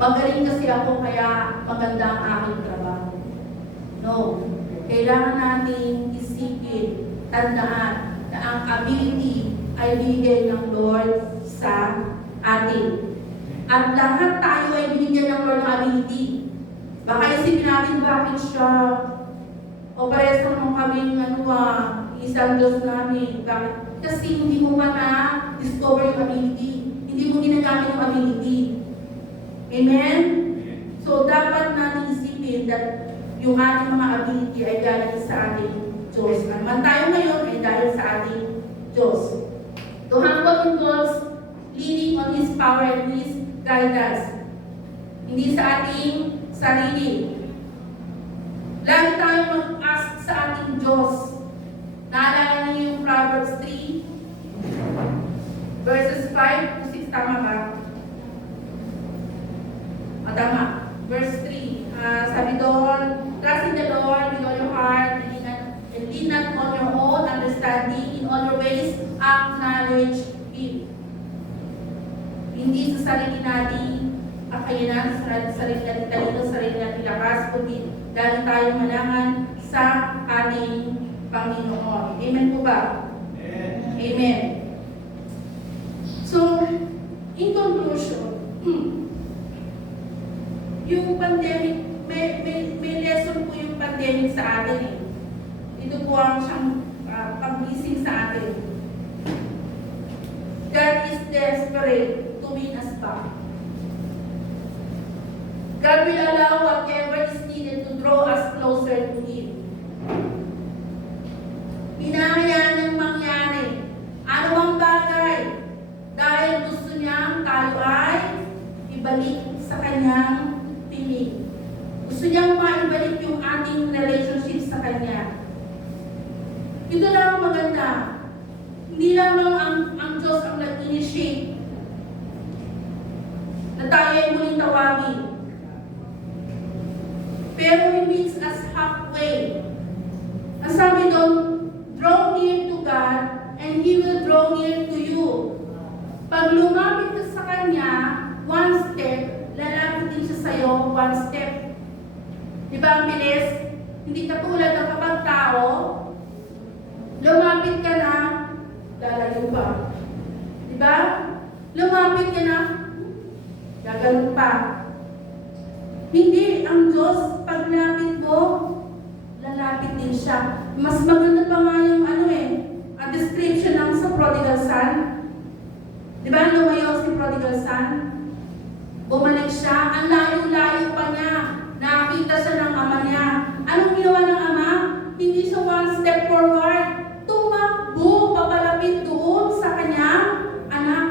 Magaling kasi ako kaya maganda ang aking trabaho. No. Kailangan natin isipin, tandaan na ang ability ay bigay ng Lord sa atin. At lahat tayo ay binigyan ng Lord ng ability. Baka isipin natin bakit siya o parehas naman kaming isang Diyos namin. Bakit? Kasi hindi mo pa na-discover yung ability. Hindi mo ginagamit yung ability. Amen? So, dapat natin isipin that yung ating mga ability ay galing sa ating Diyos. Ano man tayo ngayon ay dahil sa ating Diyos. To humble involves leaning on His power and His guidance. Hindi sa ating sarili. Lagi tayo mag-ask sa ating Diyos. Naalala niyo yung Proverbs 3, verses 5 to 6. Tama ba? Tama. Verse 3. Sabi doon, trust in the Lord with all your heart and lean not on your own understanding. In all your ways, acknowledge Him. Hindi sa sarili natin kakayanan, sa sarili natin talino, sa sarili natin lakas, kundi dahil tayo manangan sa ating Panginoon. Amen po ba? Amen. Amen. So, in conclusion, yung pandemic, may lesson po yung pandemic sa atin eh. Ito po ang siyang pag-gising sa atin. God is desperate to win us back. God will allow whatever is needed to draw us closer to Him. Hinahayaan niyang mangyari. Ano ang bagay? Dahil gusto niyang tayo ay ibalik sa kanyang piling. Gusto niyang maibalik yung ating relationship sa Kanya. Ito lang ang maganda. Hindi lamang ang Diyos ang nag-initiate na tayo ay muling tawagin. Pero He meets us halfway. Ang sabi doon, draw near to God one step. Di ba ang bilis? Hindi katulad ng kapag tao, lumapit ka na, lalayo pa. Di ba? Lumapit ka na, gaganon pa. Hindi, ang Diyos, pag lapit mo, lalapit din siya. Mas maganda pa nga yung ang description ng sa prodigal son. Di ba, lumayo si prodigal son? Bumalik siya, ang layo-layo pa niya. Nakakita siya ng ama niya. Anong ginawa ng ama? Hindi siya one step forward. Tumakbo, papalapit doon sa kanyang anak.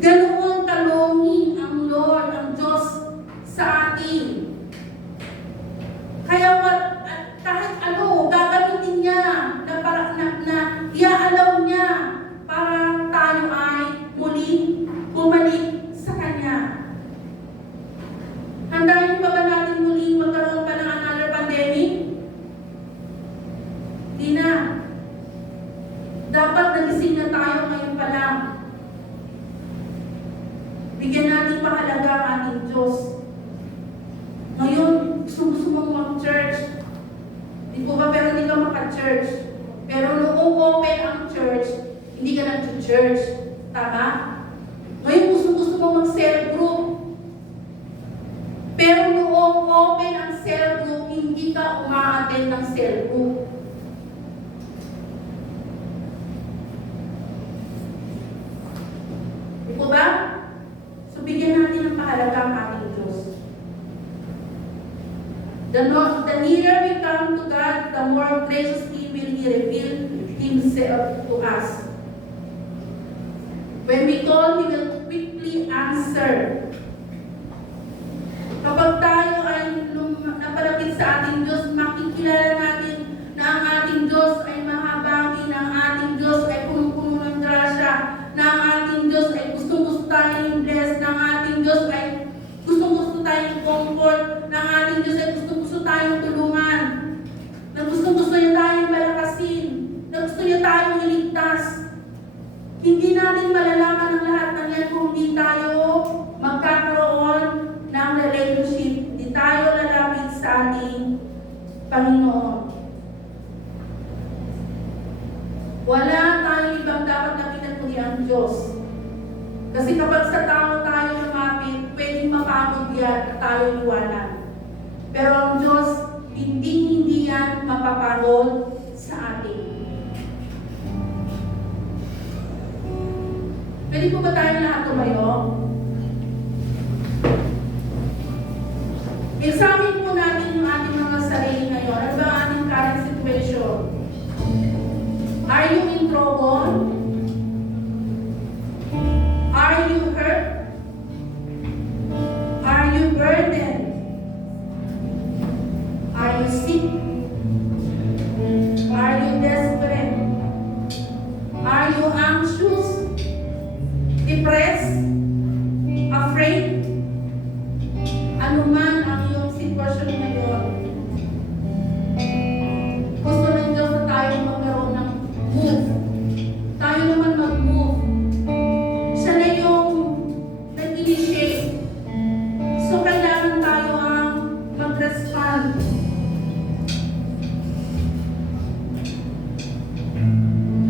Ganoon kalongin ang Lord, ang Diyos sa atin. Kaya kahit gagamitin niya na iaalaw niya para tayo ay muli bumalik sa Kanya. Handain pa ba natin muling magkaroon pa ng another pandemic? Di na. Dapat nagising na tayo ngayon pa lang. Bigyan natin pahalaga ang ating Diyos. Ngayon, gusto mong mag-church. Di po ba, pero hindi ka maka-church. Pero noong open ang church, hindi ka nag-church. Tama? Ngayon, gusto mo mag-cell group. Pero noong open ang cell group, hindi ka uma-attend ng cell group. Di po ba? So, bigyan natin ng pahalaga ang ating Diyos. The nearer we come to God, the more graciously will He reveal Himself to us. When we call, He will quickly answer. Kapag tayo ay napalapit sa ating Diyos, makikilala natin na ang ating Diyos ay mahabagin, na ang ating Diyos ay punong-puno ng grasya, na ang ating Diyos ay gustong-gusto tayong bless, na ang ating Diyos ay gustong-gusto tayong comfort, na ang ating Diyos ay gustong-gusto tayong tulungan, na gustong-gusto niya tayong malakasin, na gusto niya tayong iligtas. Hindi natin malalaman ang lahat ng yan kung hindi tayo magkakaroon ng relationship, hindi tayo lalapit sa ating Panginoon. Wala tayong ibang dapat lapitan kundi ang Diyos. Kasi kapag sa tao tayo lumapit, pwedeng mapagod yan at tayo iwanan. Pero ang Diyos, hindi yan mapapagod sa atin. Pwede po ba tayo lahat tumayo? Examine po natin yung ating mga sarili ngayon. Ano ba ang ating current situation? Are you in trouble? Are you hurt? Are you burdened? Are you sick? Are you desperate? Are you anxious? Depressed? Afraid? Ano man ang iyong sitwasyon ngayon, gusto ng Diyos na tayo magkaroon ng move. Tayo naman mag-move. Siya na yung nag-initiate. So, kailangan tayo ang mag-respond.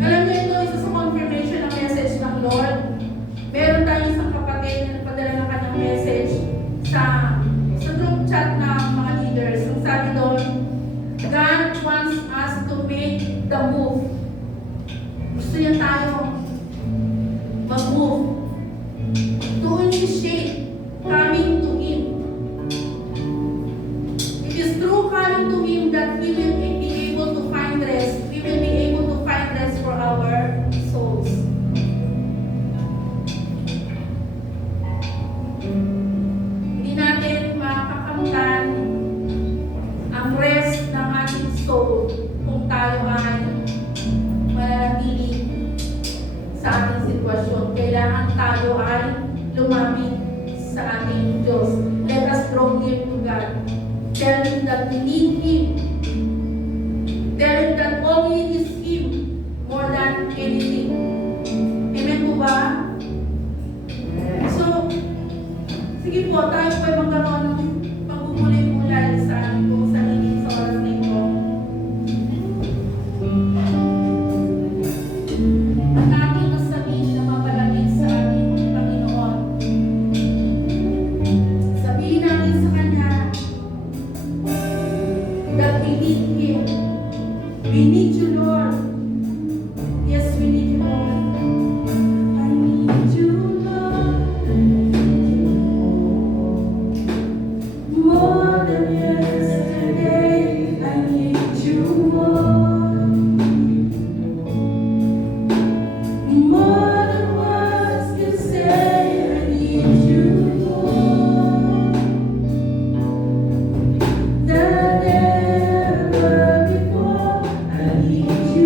Alam niyo, ito isa sa confirmation ng message ng Lord. Meron tayong isang kapatid na nagpadala ng kanyang message sa group chat ng mga leaders. Ang sabi doon, God wants us to make the move. Gusto niya tayo mag-move. To initiate coming to Him. It is through coming to Him that we will be able to find rest. We will be able to find rest for our souls. Hindi natin makakamtan ang rest ng ating soul kung tayo ay mananatili sa ating sitwasyon. Kailangan tayo ay lumapit sa ating Diyos. Let us draw near to God. Tell Him that we need Him. Tell Him that all we need is Him more than anything. Amen po ba? So, sige po, tayo po ay magkaroon ng pagmumulay-mulay sa ating pong sarili sa oras na ito. At ating nasabihin na mapalapit sa ating Panginoon. Sabihin natin sa Kanya that we need Him. We need you, Lord. Yes, we need you, Lord. I need you, Lord. More than yesterday, I need you more. More than words can say, I need you more. Than ever before, I need you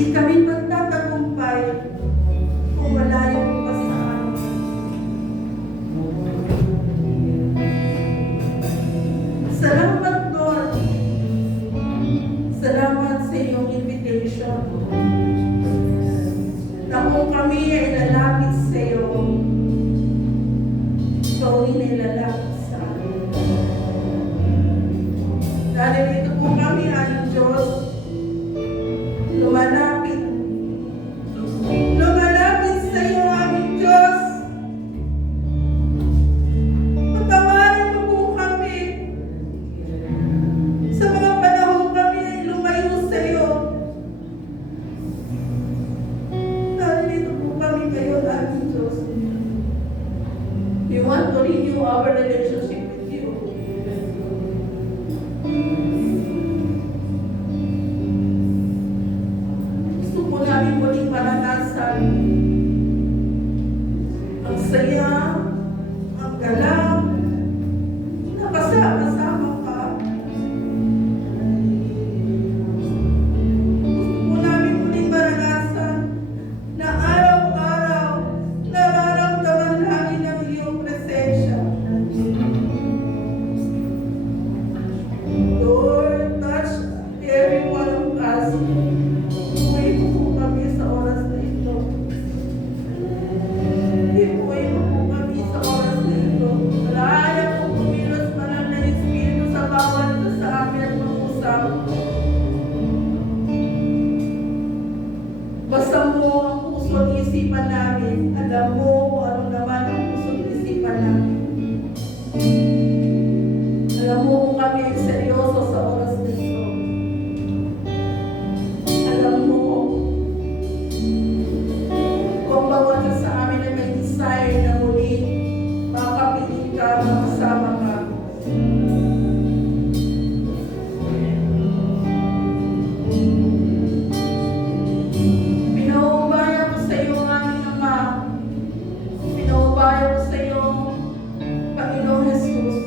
Di kami magtatagumpay kung wala yung sa amin. Salamat, Lord. Salamat sa iyong invitation. Na kung kami ay lalapit sa iyo, ikaw din ay lalapit sa amin. Dahil ito po kami, aming Diyos, lumalapit. Lumalapit sa iyo, aming Diyos. Patawarin mo po kami sa mga panahon kami ay lumayo sa iyo. Dahil ito po kami ngayon, aming Diyos. We want to renew our relationship with you. Gusto po namin muling maranasan ang saya, ang galang, na kasama-sama ka. Gusto po namin muling maranasan na araw-araw nararamdaman namin ang iyong presensya. Lord, touch every one of us. Ipuwi mo po kami sa oras na ito. Ipuwi mo po kami sa oras na ito. Malaya po kumilos manal na Espiritu sa bawat isa sa amin at mag-usap. Basta mo ang puso at isipan namin. Alam mo kung ano naman ang puso at isipan namin. Alam mo kung kami ay seryoso sa oras na ito. Alam mo kung bawat isa sa amin ay may desire na muli makapiling ka, makasama ka. Pinaubaya ko sa iyo ang aming Ama. Pinaubaya ko sa iyo, Panginoong Jesus.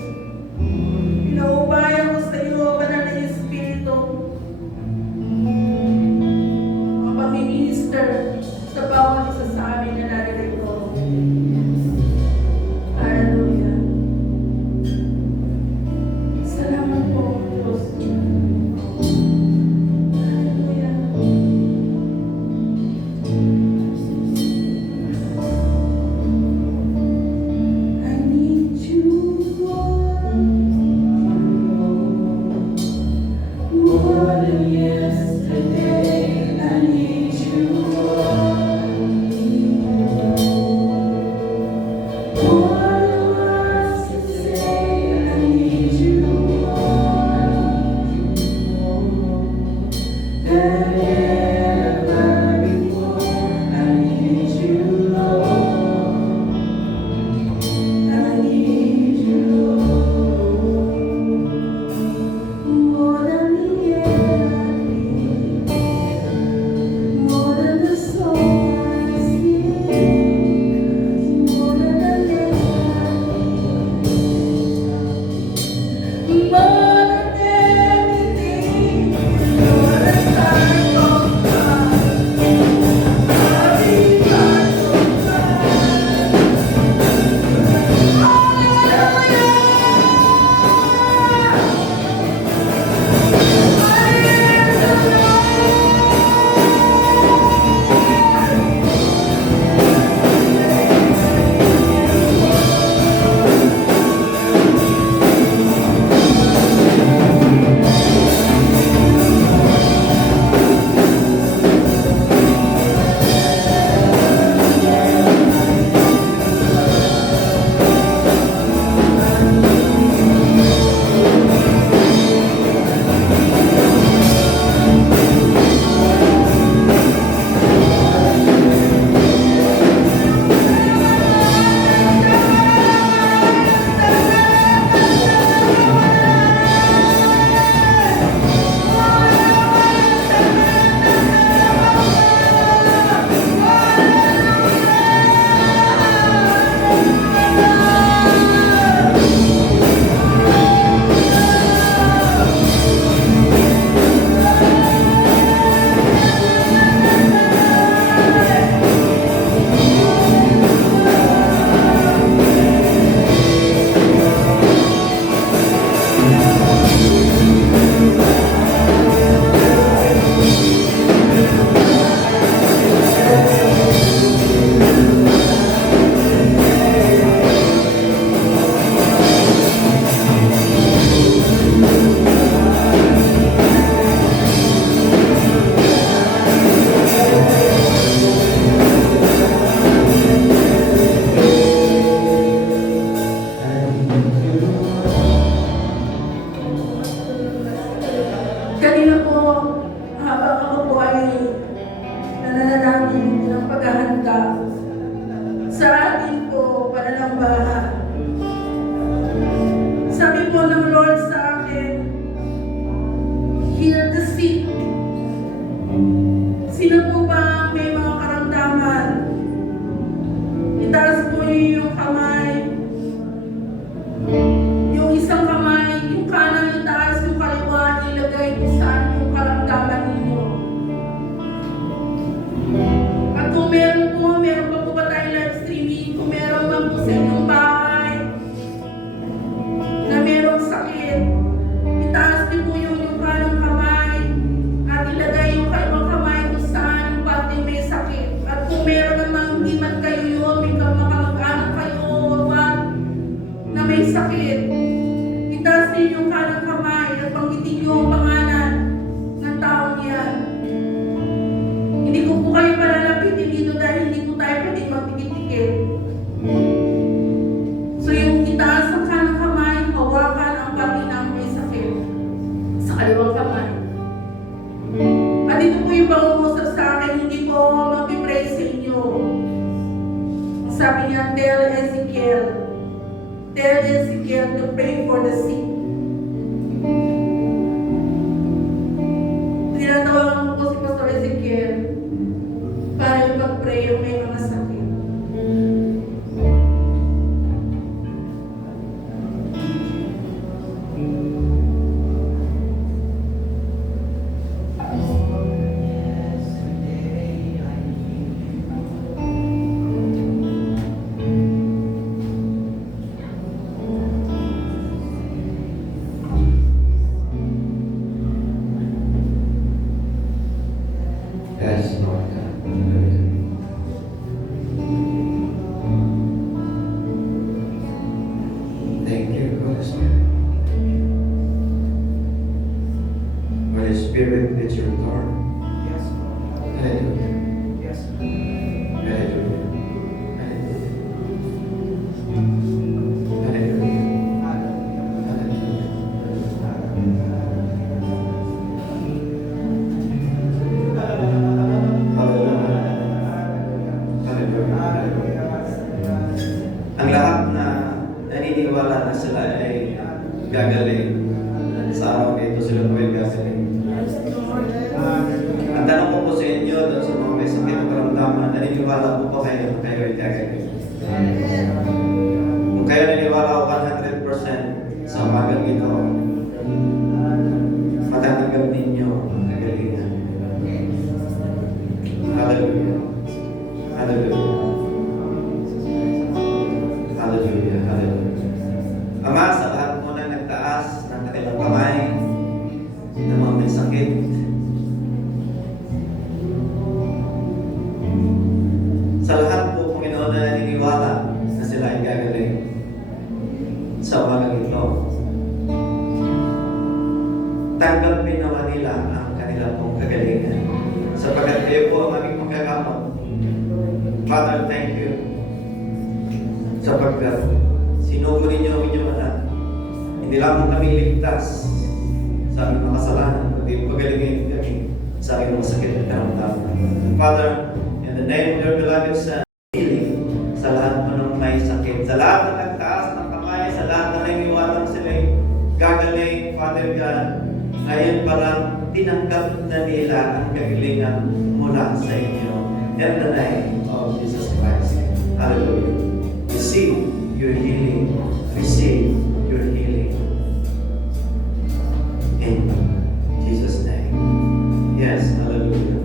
Pinaubaya ko sa iyo, Banal na Espiritu, ang pag-minister sa bawat isa sa amin na naririto. Hallelujah. Salamat po, Diyos. Hallelujah. I need you more than yesterday. I need you more than words to say. I need you than ever before. I need you, Lord. I need you, Lord. More than the air I breathe, more than the song I sing, more than the name I breathe, more than anything, more than time. pagtutulak sa ating po pananambahan. Sabi po ng Lord sa akin, heal the sick. Sino po ba may mga karamdaman? Itaas po niyo yung kamay. Yung isang kamay, yung kanan itaas, yung kaliwa ilagay kung saan yung karamdaman ninyo. At kung meron pa po ba tayong live streaming, kung meron man po sa inyong bahay na merong sakit, itaas din po yung kanang kamay at ilagay yung kaliwang kamay kung saan yung parte may sakit. At kung meron namang hindi man kayo yun, may makamag-anak kayo o what, na may sakit, itaas din yung kanang kamay at panggitin niyo ang pangalan ng taong yan. Hindi ko po kayo palalapitin dito dahil hindi po tayo pwedeng magtikit-tikit. So yung itaas ang kanang kamay, hawakan ang pati ng may sakit sa kaliwang kamay. At ito po yung pangungusap sa akin, hindi po mag-pray sa inyo. Sabi niya, tell Ezekiel to pray for the sick. Tinatawagan ko po si Pastor Ezekiel para yung pag-pray yung may mga sakit. Yes, Lord God. Thank you, Holy Spirit. Holy Spirit, it's your Lord. Yes, Lord. Hallelujah. Yes, Hallelujah. Hallelujah. Hallelujah. Hallelujah. Ang lahat na naniniwala na sila ay gagaling sa araw nito, sila po ay gagaling. Ang tanong ko po sa inyo, doon sa mga may sakit o karamdaman, naniniwala po ba kayo na kayo ay gagaling? Kung kayo naniniwala 100% sa umagang ito, matatanggap ninyo ang kagalingan. Hallelujah. Hallelujah. Hallelujah. Hallelujah. Ama, sa lahat mo na nagtaas ng kanilang kamay ng mga may sakit, sa lahat po, Panginoon, na naniniwala na sila ay gagaling sa umagang ito, tanggapin naman nila ang kanilang pong kagalingan sapagkat kayo po ang aming magkakamot. Father, thank you sapagkat sinugo ninyo ang inyong anak. Hindi lamang kami ligtas sa aming mga kasalanan, kundi pagalingin kami sa aming mga sakit at karamdaman. Father, in the name of your beloved Son, healing sa lahat mo ng may sakit, sa lahat na nagtaas ng kamay, sa lahat na naniniwalang sila'y gagaling, Father God, ngayon pa lang tinanggap na nila ang kagalingan mula sa inyo. In the name of Jesus Christ. Hallelujah. Receive your healing. Receive your healing. In Jesus' name. Yes, hallelujah.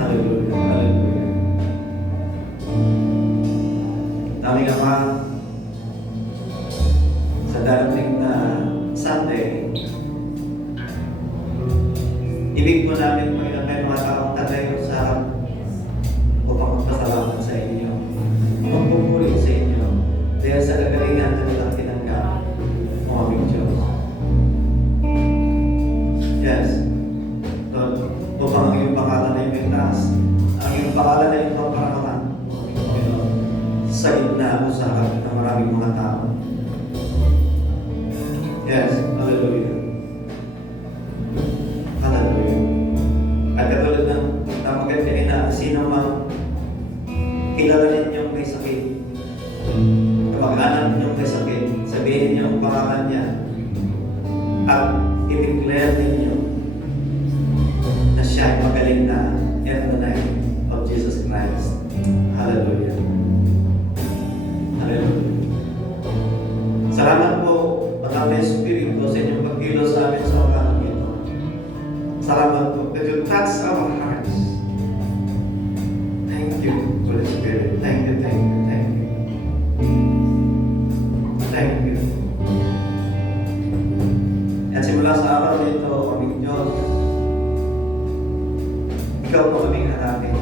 Hallelujah. Hallelujah. Aming Ama, sa darating na Sunday, ibig po namin Panginoon may mga taong tatayo sa harap upang magpasalamat sa inyo. Magpupuri sa inyo dahil sa kagalingan na nilang tinanggap o aming Diyos. Yes. Lord, upang ang iyong pangalan ay may taas, ang iyong pangalan ay iyong parangalan, Panginoon, sa gitna o sa harap ng maraming mga tao. Yes. Hallelujah. Hallelujah. At katulad ng tamagan kanina, sino Salamat po that you touch our hearts. Thank you, Holy Spirit. Thank you, thank you, thank you. Thank you. At simula sa araw nito, aming Diyos, Ikaw po kaming hanapin.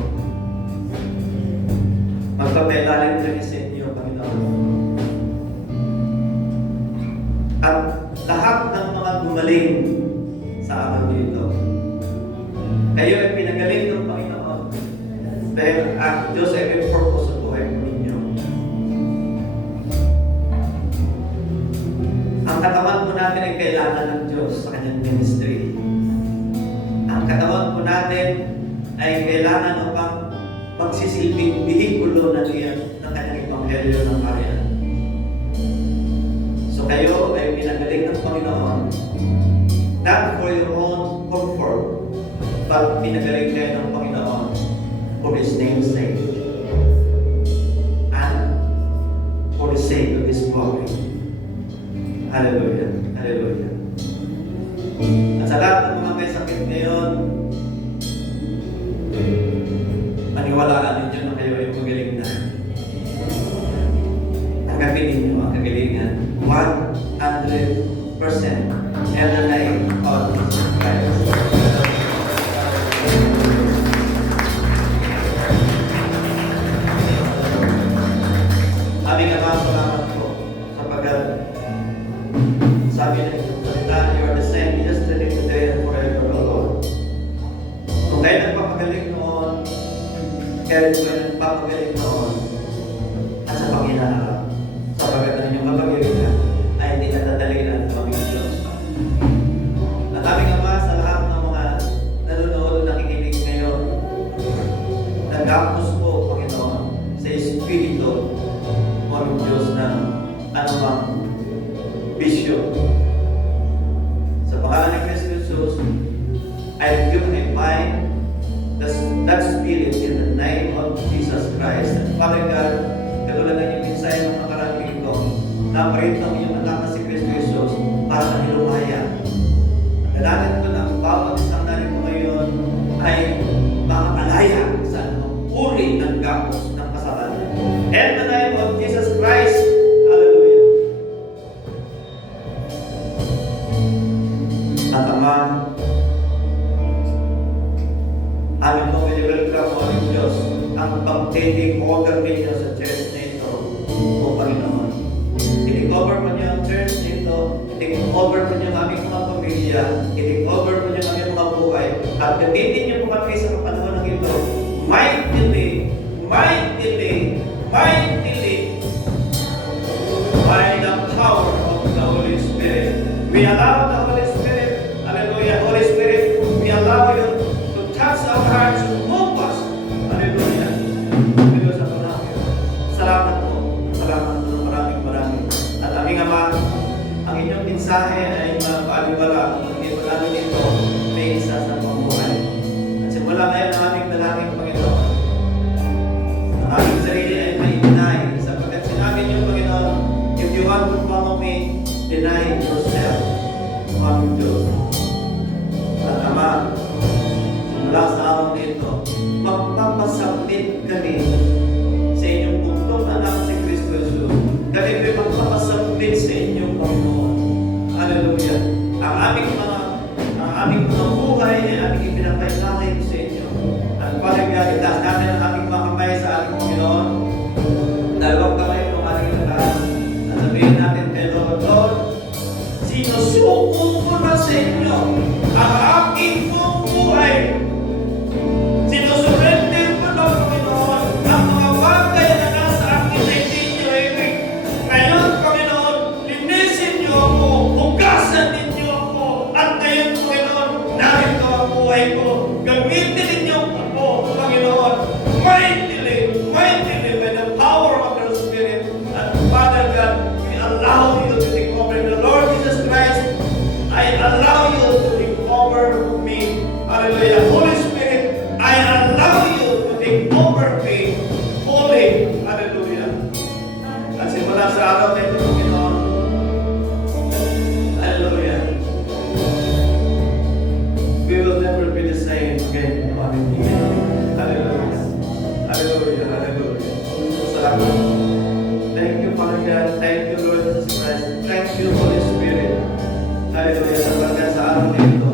Magpapailalim kami sa inyo, Panginoon. At lahat ng mga gumaling sa araw dito, kayo ay pinagaling ng Panginoon. Dahil ang Diyos ay may purpose sa buhay po ninyo. Ang katawan po natin ay kailangan ng Diyos sa kanyang ministry. Ang katawan po natin ay kailangan upang magsisilbing bihikulo ng kanyang Ebanghelyo ng Karyan. So kayo ay pinagaling ng Panginoon, not for your own comfort, but pinagaling kayo ng Panginoon for His name's sake and for the sake of His glory. Hallelujah. Hallelujah. At sa lahat ng mga may sakit ngayon, maniwalaan ninyo na kayo ay magaling na. Tanggapin ninyo ang kagalingan 100% in the name of Jesus Christ. Aming Ama, salamat po sapagkat sabi ng inyong salita, you are the same yesterday, today, and forever, O Lord. Kung kayo nagpapagaling noon, kayo nagpapagaling noon, at sa Panginoon, sapagkat ang inyong kapagalingan ay hindi natadalian ng aming Diyos. At aming Ama, sa lahat ng mga nanonood na nakikinig ngayon, nagkapos po, Panginoon, sa Espiritu o ng Diyos ng anumang bisyo. Sa pangalan ni Kristo Jesus, I rebuke and bind that spirit in the name of Jesus Christ. And Father God, katulad ng inyong mensahe ng nakarang linggo, naparito ang inyong anak na si Kristo Jesus para na hilumaya. Ang dalangin ko na ang bawat isang narito ngayon ay makakalaya sa anong uri ng gapos ng kasalanan. In the name of Jesus Christ, hallelujah. At Ama, amin po pinag-welcome mo aming Diyos ang pag-take over ninyo sa church na ito, O Panginoon. I-take over mo niyo ang church na ito, i-take over mo niyo ang aming mga pamilya, i-take over mo niyo ang aming mga buhay, at gamitin niyo po kami sa kapanahon ng ito, mightily, mightily, mightily, by the power of the Holy Spirit. We allow the Holy Spirit, hallelujah, Holy Spirit, we allow you to touch our hearts, to move us, hallelujah. Hallelujah sa panahon. Salamat po. Salamat po ng maraming. At aming Ama, ang inyong mensahe ay mapaalibala. Hindi po namin ito may isa sa pamumuhay. At simula ngayon ang aming dalangin, Panginoon, ang aming sarili ay may deny. Sapagkat sinabi niyo, Panginoon, if you want to follow me, deny yourself. Aming Diyos. At Ama, simula sa araw nito, magpapasubmit kami sa inyong buktong anak si Kristo Jesus. Kami ay magpapasubmit sa inyong Panginoon. Hallelujah. Ang aming mga buhay ay aming ipinapailalim sa inyo. At Father God, itaas natin ang aming mga kamay sa aming Panginoon. Dalawang kamay ng ating lahat. At sabihin natin kay Lord, sinusuko ko na sa inyo ang aking buong buhay. Sinusurrender ko na, Panginoon, ang mga bagay na nasa akin na hindi niyo ibig. Ngayon, Panginoon, linisin niyo ako, hugasan ninyo ako, at ngayon, Panginoon, narito ang buhay ko. Gamitin ninyo ako, Panginoon, mightily, mightily by the power of the Spirit. And Father God, we allow you to take over. The Lord Jesus Christ, I allow you to take over me. Hallelujah. Holy Spirit, I allow you to take over me. Holy. Hallelujah. At simula sa araw na ito, Panginoon. Hallelujah. We will never be the same again. Hallelujah. Hallelujah. Hallelujah. Salamat. Thank you, Father God. Thank you, Lord Jesus Christ. Thank you, Holy Spirit. Hallelujah. Sapagkat sa araw nito,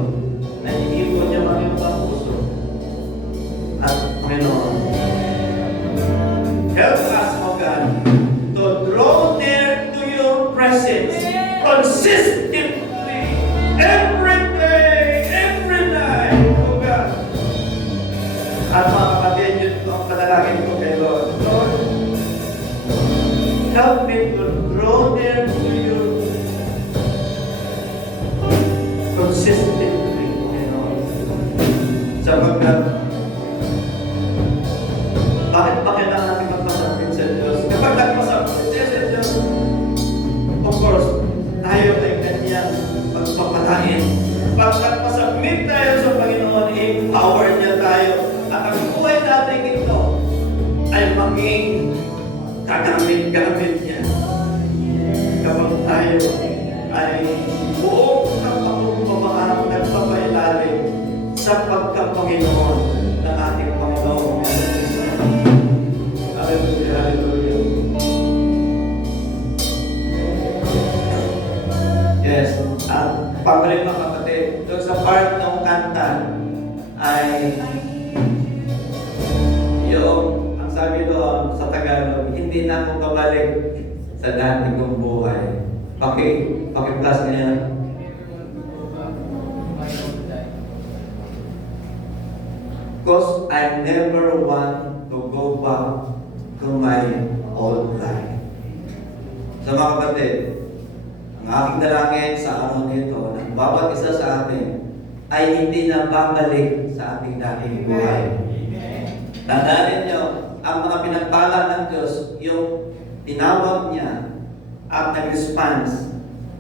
naiiwan niya ang mga puso. At Panginoon, help us, O God, to draw near to your presence consistently, every day, every night, O God. At mga kapatid, yun po ang panalangin ko kay Lord. Lord, help me to draw near to you consistently, Panginoon. Sapagkat, bakit ba kailangan natin magpasapit sa Diyos? Kapag nagpasapit sa Diyos, of course, tayo ay kanyang pagpapalain. Pag nagpasubmit tayo sa Panginoon, empower niya tayo. At ang buhay natin ito ay maging kagamit-gamit niya. Kapag tayo ay buong kapagpapamahan nagpapailalim sa pagkapanginoon ng ating Panginoon. Hallelujah, hallelujah. Yes, at pabalik mga kapatid, doon sa part ng kanta ay yung, ang sabi doon sa Tagalog, hindi na ako kabalik sa dati kong buhay. Paki-plus niya. Because I never want to go back to my old life. So mga kapatid, ang aking dalangin sa araw nito, ng bawat isa sa atin, ay hindi na babalik sa ating dating buhay. Tandaan niyo, ang mga pinagpala ng Diyos, yung tinawag niya at nag-response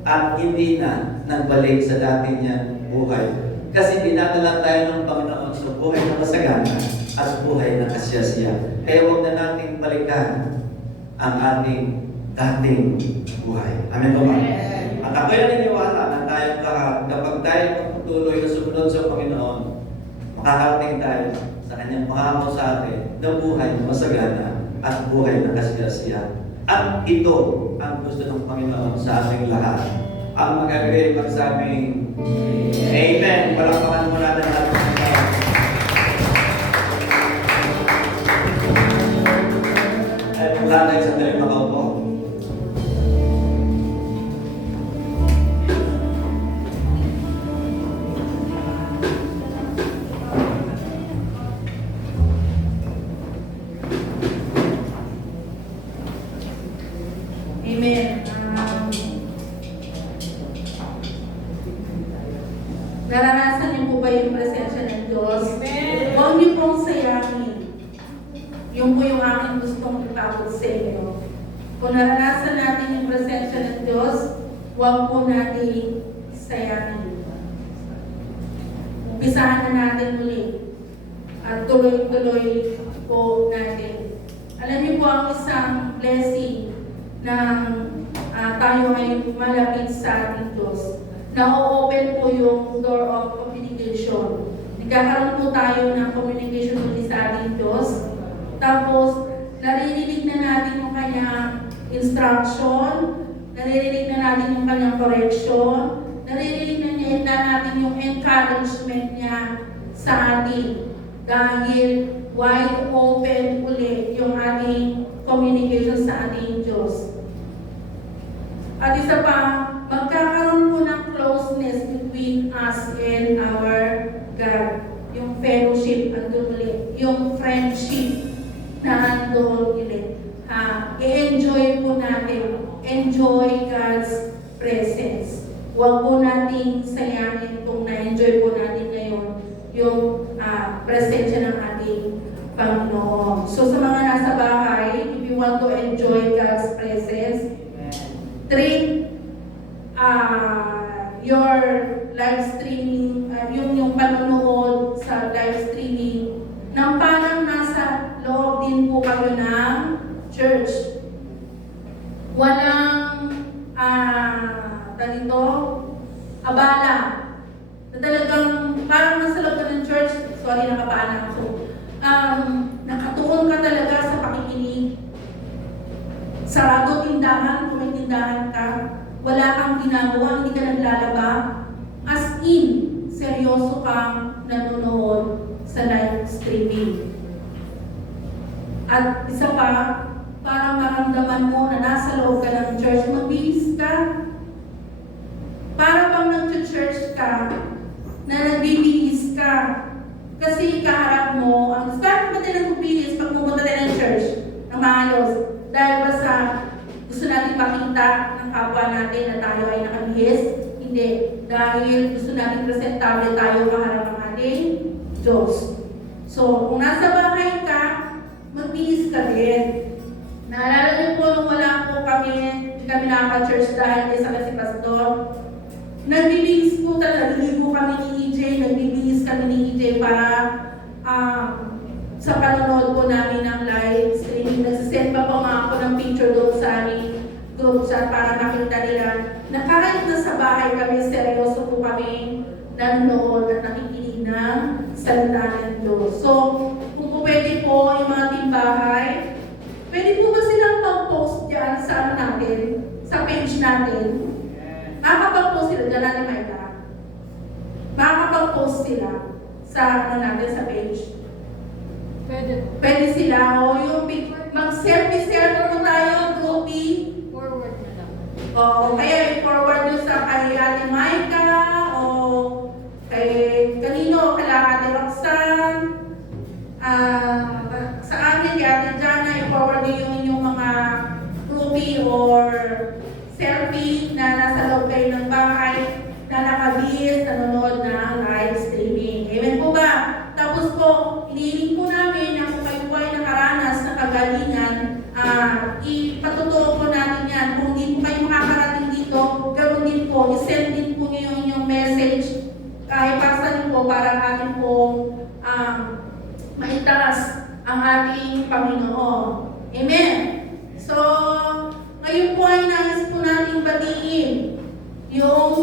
at hindi na nagbalik sa dating niyang buhay. Kasi dinadala tayo ng Panginoon sa buhay na masagana at buhay na kasyasya. Kaya huwag na nating balikan ang ating dating buhay. Amen po ba? At ako'y naniniwala na tayong lahat, kapag tayo magpatuloy na sumunod sa Panginoon, makakarating tayo sa kanyang pangako sa atin na buhay na masagana at buhay na kasyasya. At ito ang gusto ng Panginoon sa ating lahat. Ang mag-agree magsabing Amen. Palakpakan mo natin ang ating Panginoon. Ay, mula tayo sa tayo makaupo. Amen. Naranasan niyo po ba yung presensya ng Diyos? Huwag niyo pong sayangin. Yun po yung aking gustong ipabot sa inyo. Kung naranasan natin yung presensya ng Diyos, huwag po natin sayangin. Umpisahan na natin muli at tuloy-tuloy po natin. Alam niyo po ang isang blessing ng tayo ay malapit sa ating Diyos. Na-open po yung door of communication. Nagkakaroon po tayo ng communication muli sa ating Diyos. Tapos, naririnig na natin yung kanyang instruction, naririnig na natin yung kanyang correction, naririnig na natin yung encouragement niya sa atin. Dahil wide open ulit yung ating communication sa ating Diyos. At isa pa, magkakaroon po ng closeness between us and our God. Yung fellowship, andun ulit. Yung friendship na andun ulit. I-enjoy po natin. Enjoy God's presence. Huwag po natin sayangin kung na-enjoy po natin ngayon yung presensya ng ating Panginoon. So sa mga nasa bahay, if you want to enjoy God's presence, treat your live streaming, yung panonood sa live streaming, nang parang nasa loob din po kayo ng church. Walang abala. Na talagang parang nasa loob ka sorry, nakapaanak ako. Nakatuon ka talaga sa pakikinig. Sarado tindahan, kung may tindahan ka, wala kang ginagawa, hindi ka naglalaba. As in, seryoso kang nanonood sa live streaming. At isa pa, parang maramdaman mo na nasa loob ka ng church, magbihis ka. Para bang nag-church ka, na nagbibihis ka. Kasi kaharap mo, ang start ba tayo nagbibihis pag pumunta tayo ng church, ng maayos? Dahil ba sa gusto natin makita ng kapwa natin na tayo ay nakabihis? Hindi. Dahil gusto natin presentable tayo kaharap ng ating Diyos. So, kung nasa bahay ka, magbihis ka din. Naalala niyo po nung wala po kami nakaka-church dahil isa kasi pastor. Nagbibihis po talaga, naligo kami ni EJ, nagbibihis kami ni EJ para sa panonood po namin ng live streaming. Nagsisend pa po nga ako ng picture doon sa aming group chat para makita nila na kahit nasa bahay kami, seryoso po kami nanonood at nakikinig ng salita ng Diyos. So, kung po pwede po yung mga timbahay, pwede po ba silang mag-post dyan sa ano natin, sa page natin? Makakapag-post sila dyan natin, Maika. Makakapag-post sila sa ano natin, sa page. Pwede sila, o yung mag-selfie po tayo, groupie. Forward na lang. O kaya i-forward nyo sa kay Ate Maika, o kay kanino, kay Ate Roxanne, sa amin, kay Ate Jana, i-forward nyo yung inyong mga groupie or selfie na nasa loob kayo ng bahay, na nakabis, nanonood ng live streaming. Amen po ba? Tapos po, iniiling po namin na kung kayo po ay nakaranas ng kagalingan, ipatutuo po natin yan. Kung hindi po kayo makakarating dito, ganoon din po, isend din po niyo yung inyong message. Ipasa niyo po para atin po maitaas ang ating Panginoon. Amen? So, ngayon po ay nais po natin batiin yung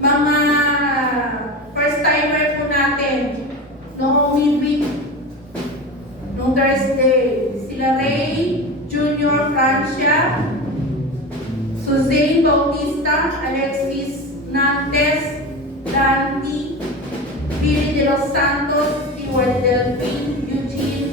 mga first-timer po natin noong midweek, noong Thursday. Sila Ray Junior Francia, Suzanne Bautista, Alexis Nantes, Dante, Billy de los Santos, Stewart Delphine, Eugene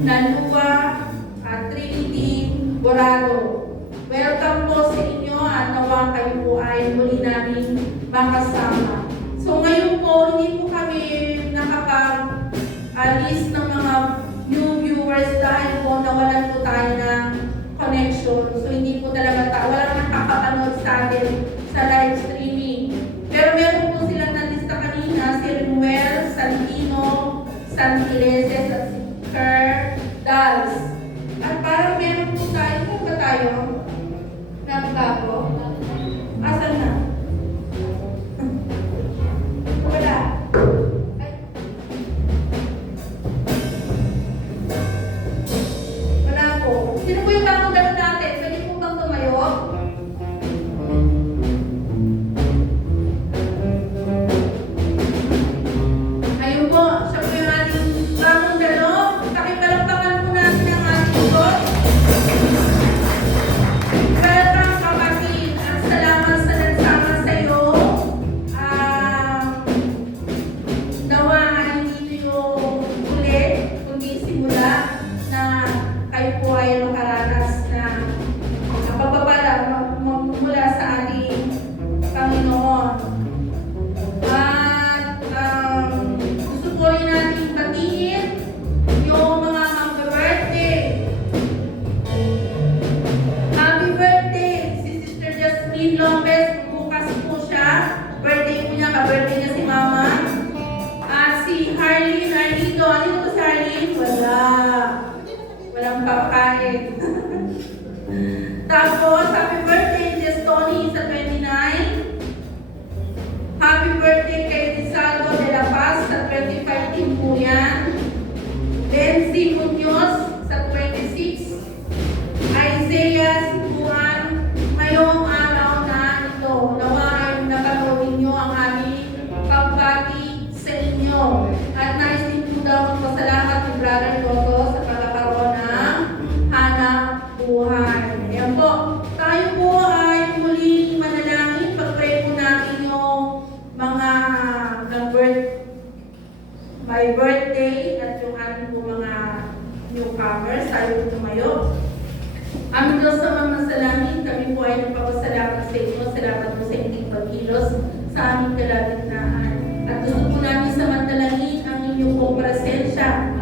Nalua, at Trinity Borado. Welcome po sa inyo at nawa kayo po ay muli namin makasama. So ngayon po, hindi po kami nakapag-list ng mga new viewers dahil po nawalan po tayo ng connection. So hindi po talaga walang nakakapanood sa atin sa live streaming. Pero meron po silang nalista kanina, si Rimuel, Santino, Santileses, at si Kerr Dals. At parang meron po tayo, kung ba tayo? Nagbago? Asan na? Wala. Ay. Wala po. Sino po yung bagong dalo natin? Pwede po bang tumayo? Ayun po. Siya po yung ating bagong dalo. Pakipalakpakan po natin ang ating Diyos. Welcome, kapatid. At salamat sa nagsama sa iyo. Nawa ay hindi yung uli, kundi simula na kayo po ay makaranas na pagpapala mula sa ating Panginoon. At gusto po rin natin batiin yung mga mag-birthday. Happy birthday, si Sister Jasmine Lopez. Bukas po siya. Birthday po niya, ka-birthday niya si Mama. At si Harleen, Arlito. Ano po si Harleen? Wala. Walang papakain. Tapos, happy birthday, Jess Tony sa 29. Happy birthday kay Rizaldo de la Paz sa 25 din po yan. Benzi Munoz sa 26. Isaiah Sibuan, ngayong araw na ito, nawa ay napanood ninyo ang aming pagbati sa inyo. ay birthday at yung ating po mga newcomers, tayo po tumayo. Aming Diyos sa mga salangit, kami po ay nagpapasalamat sa inyo, salamat po sa inyong pagkilos sa aming kalagitnaan. At gusto po namin samantalangin ang inyong pong presensya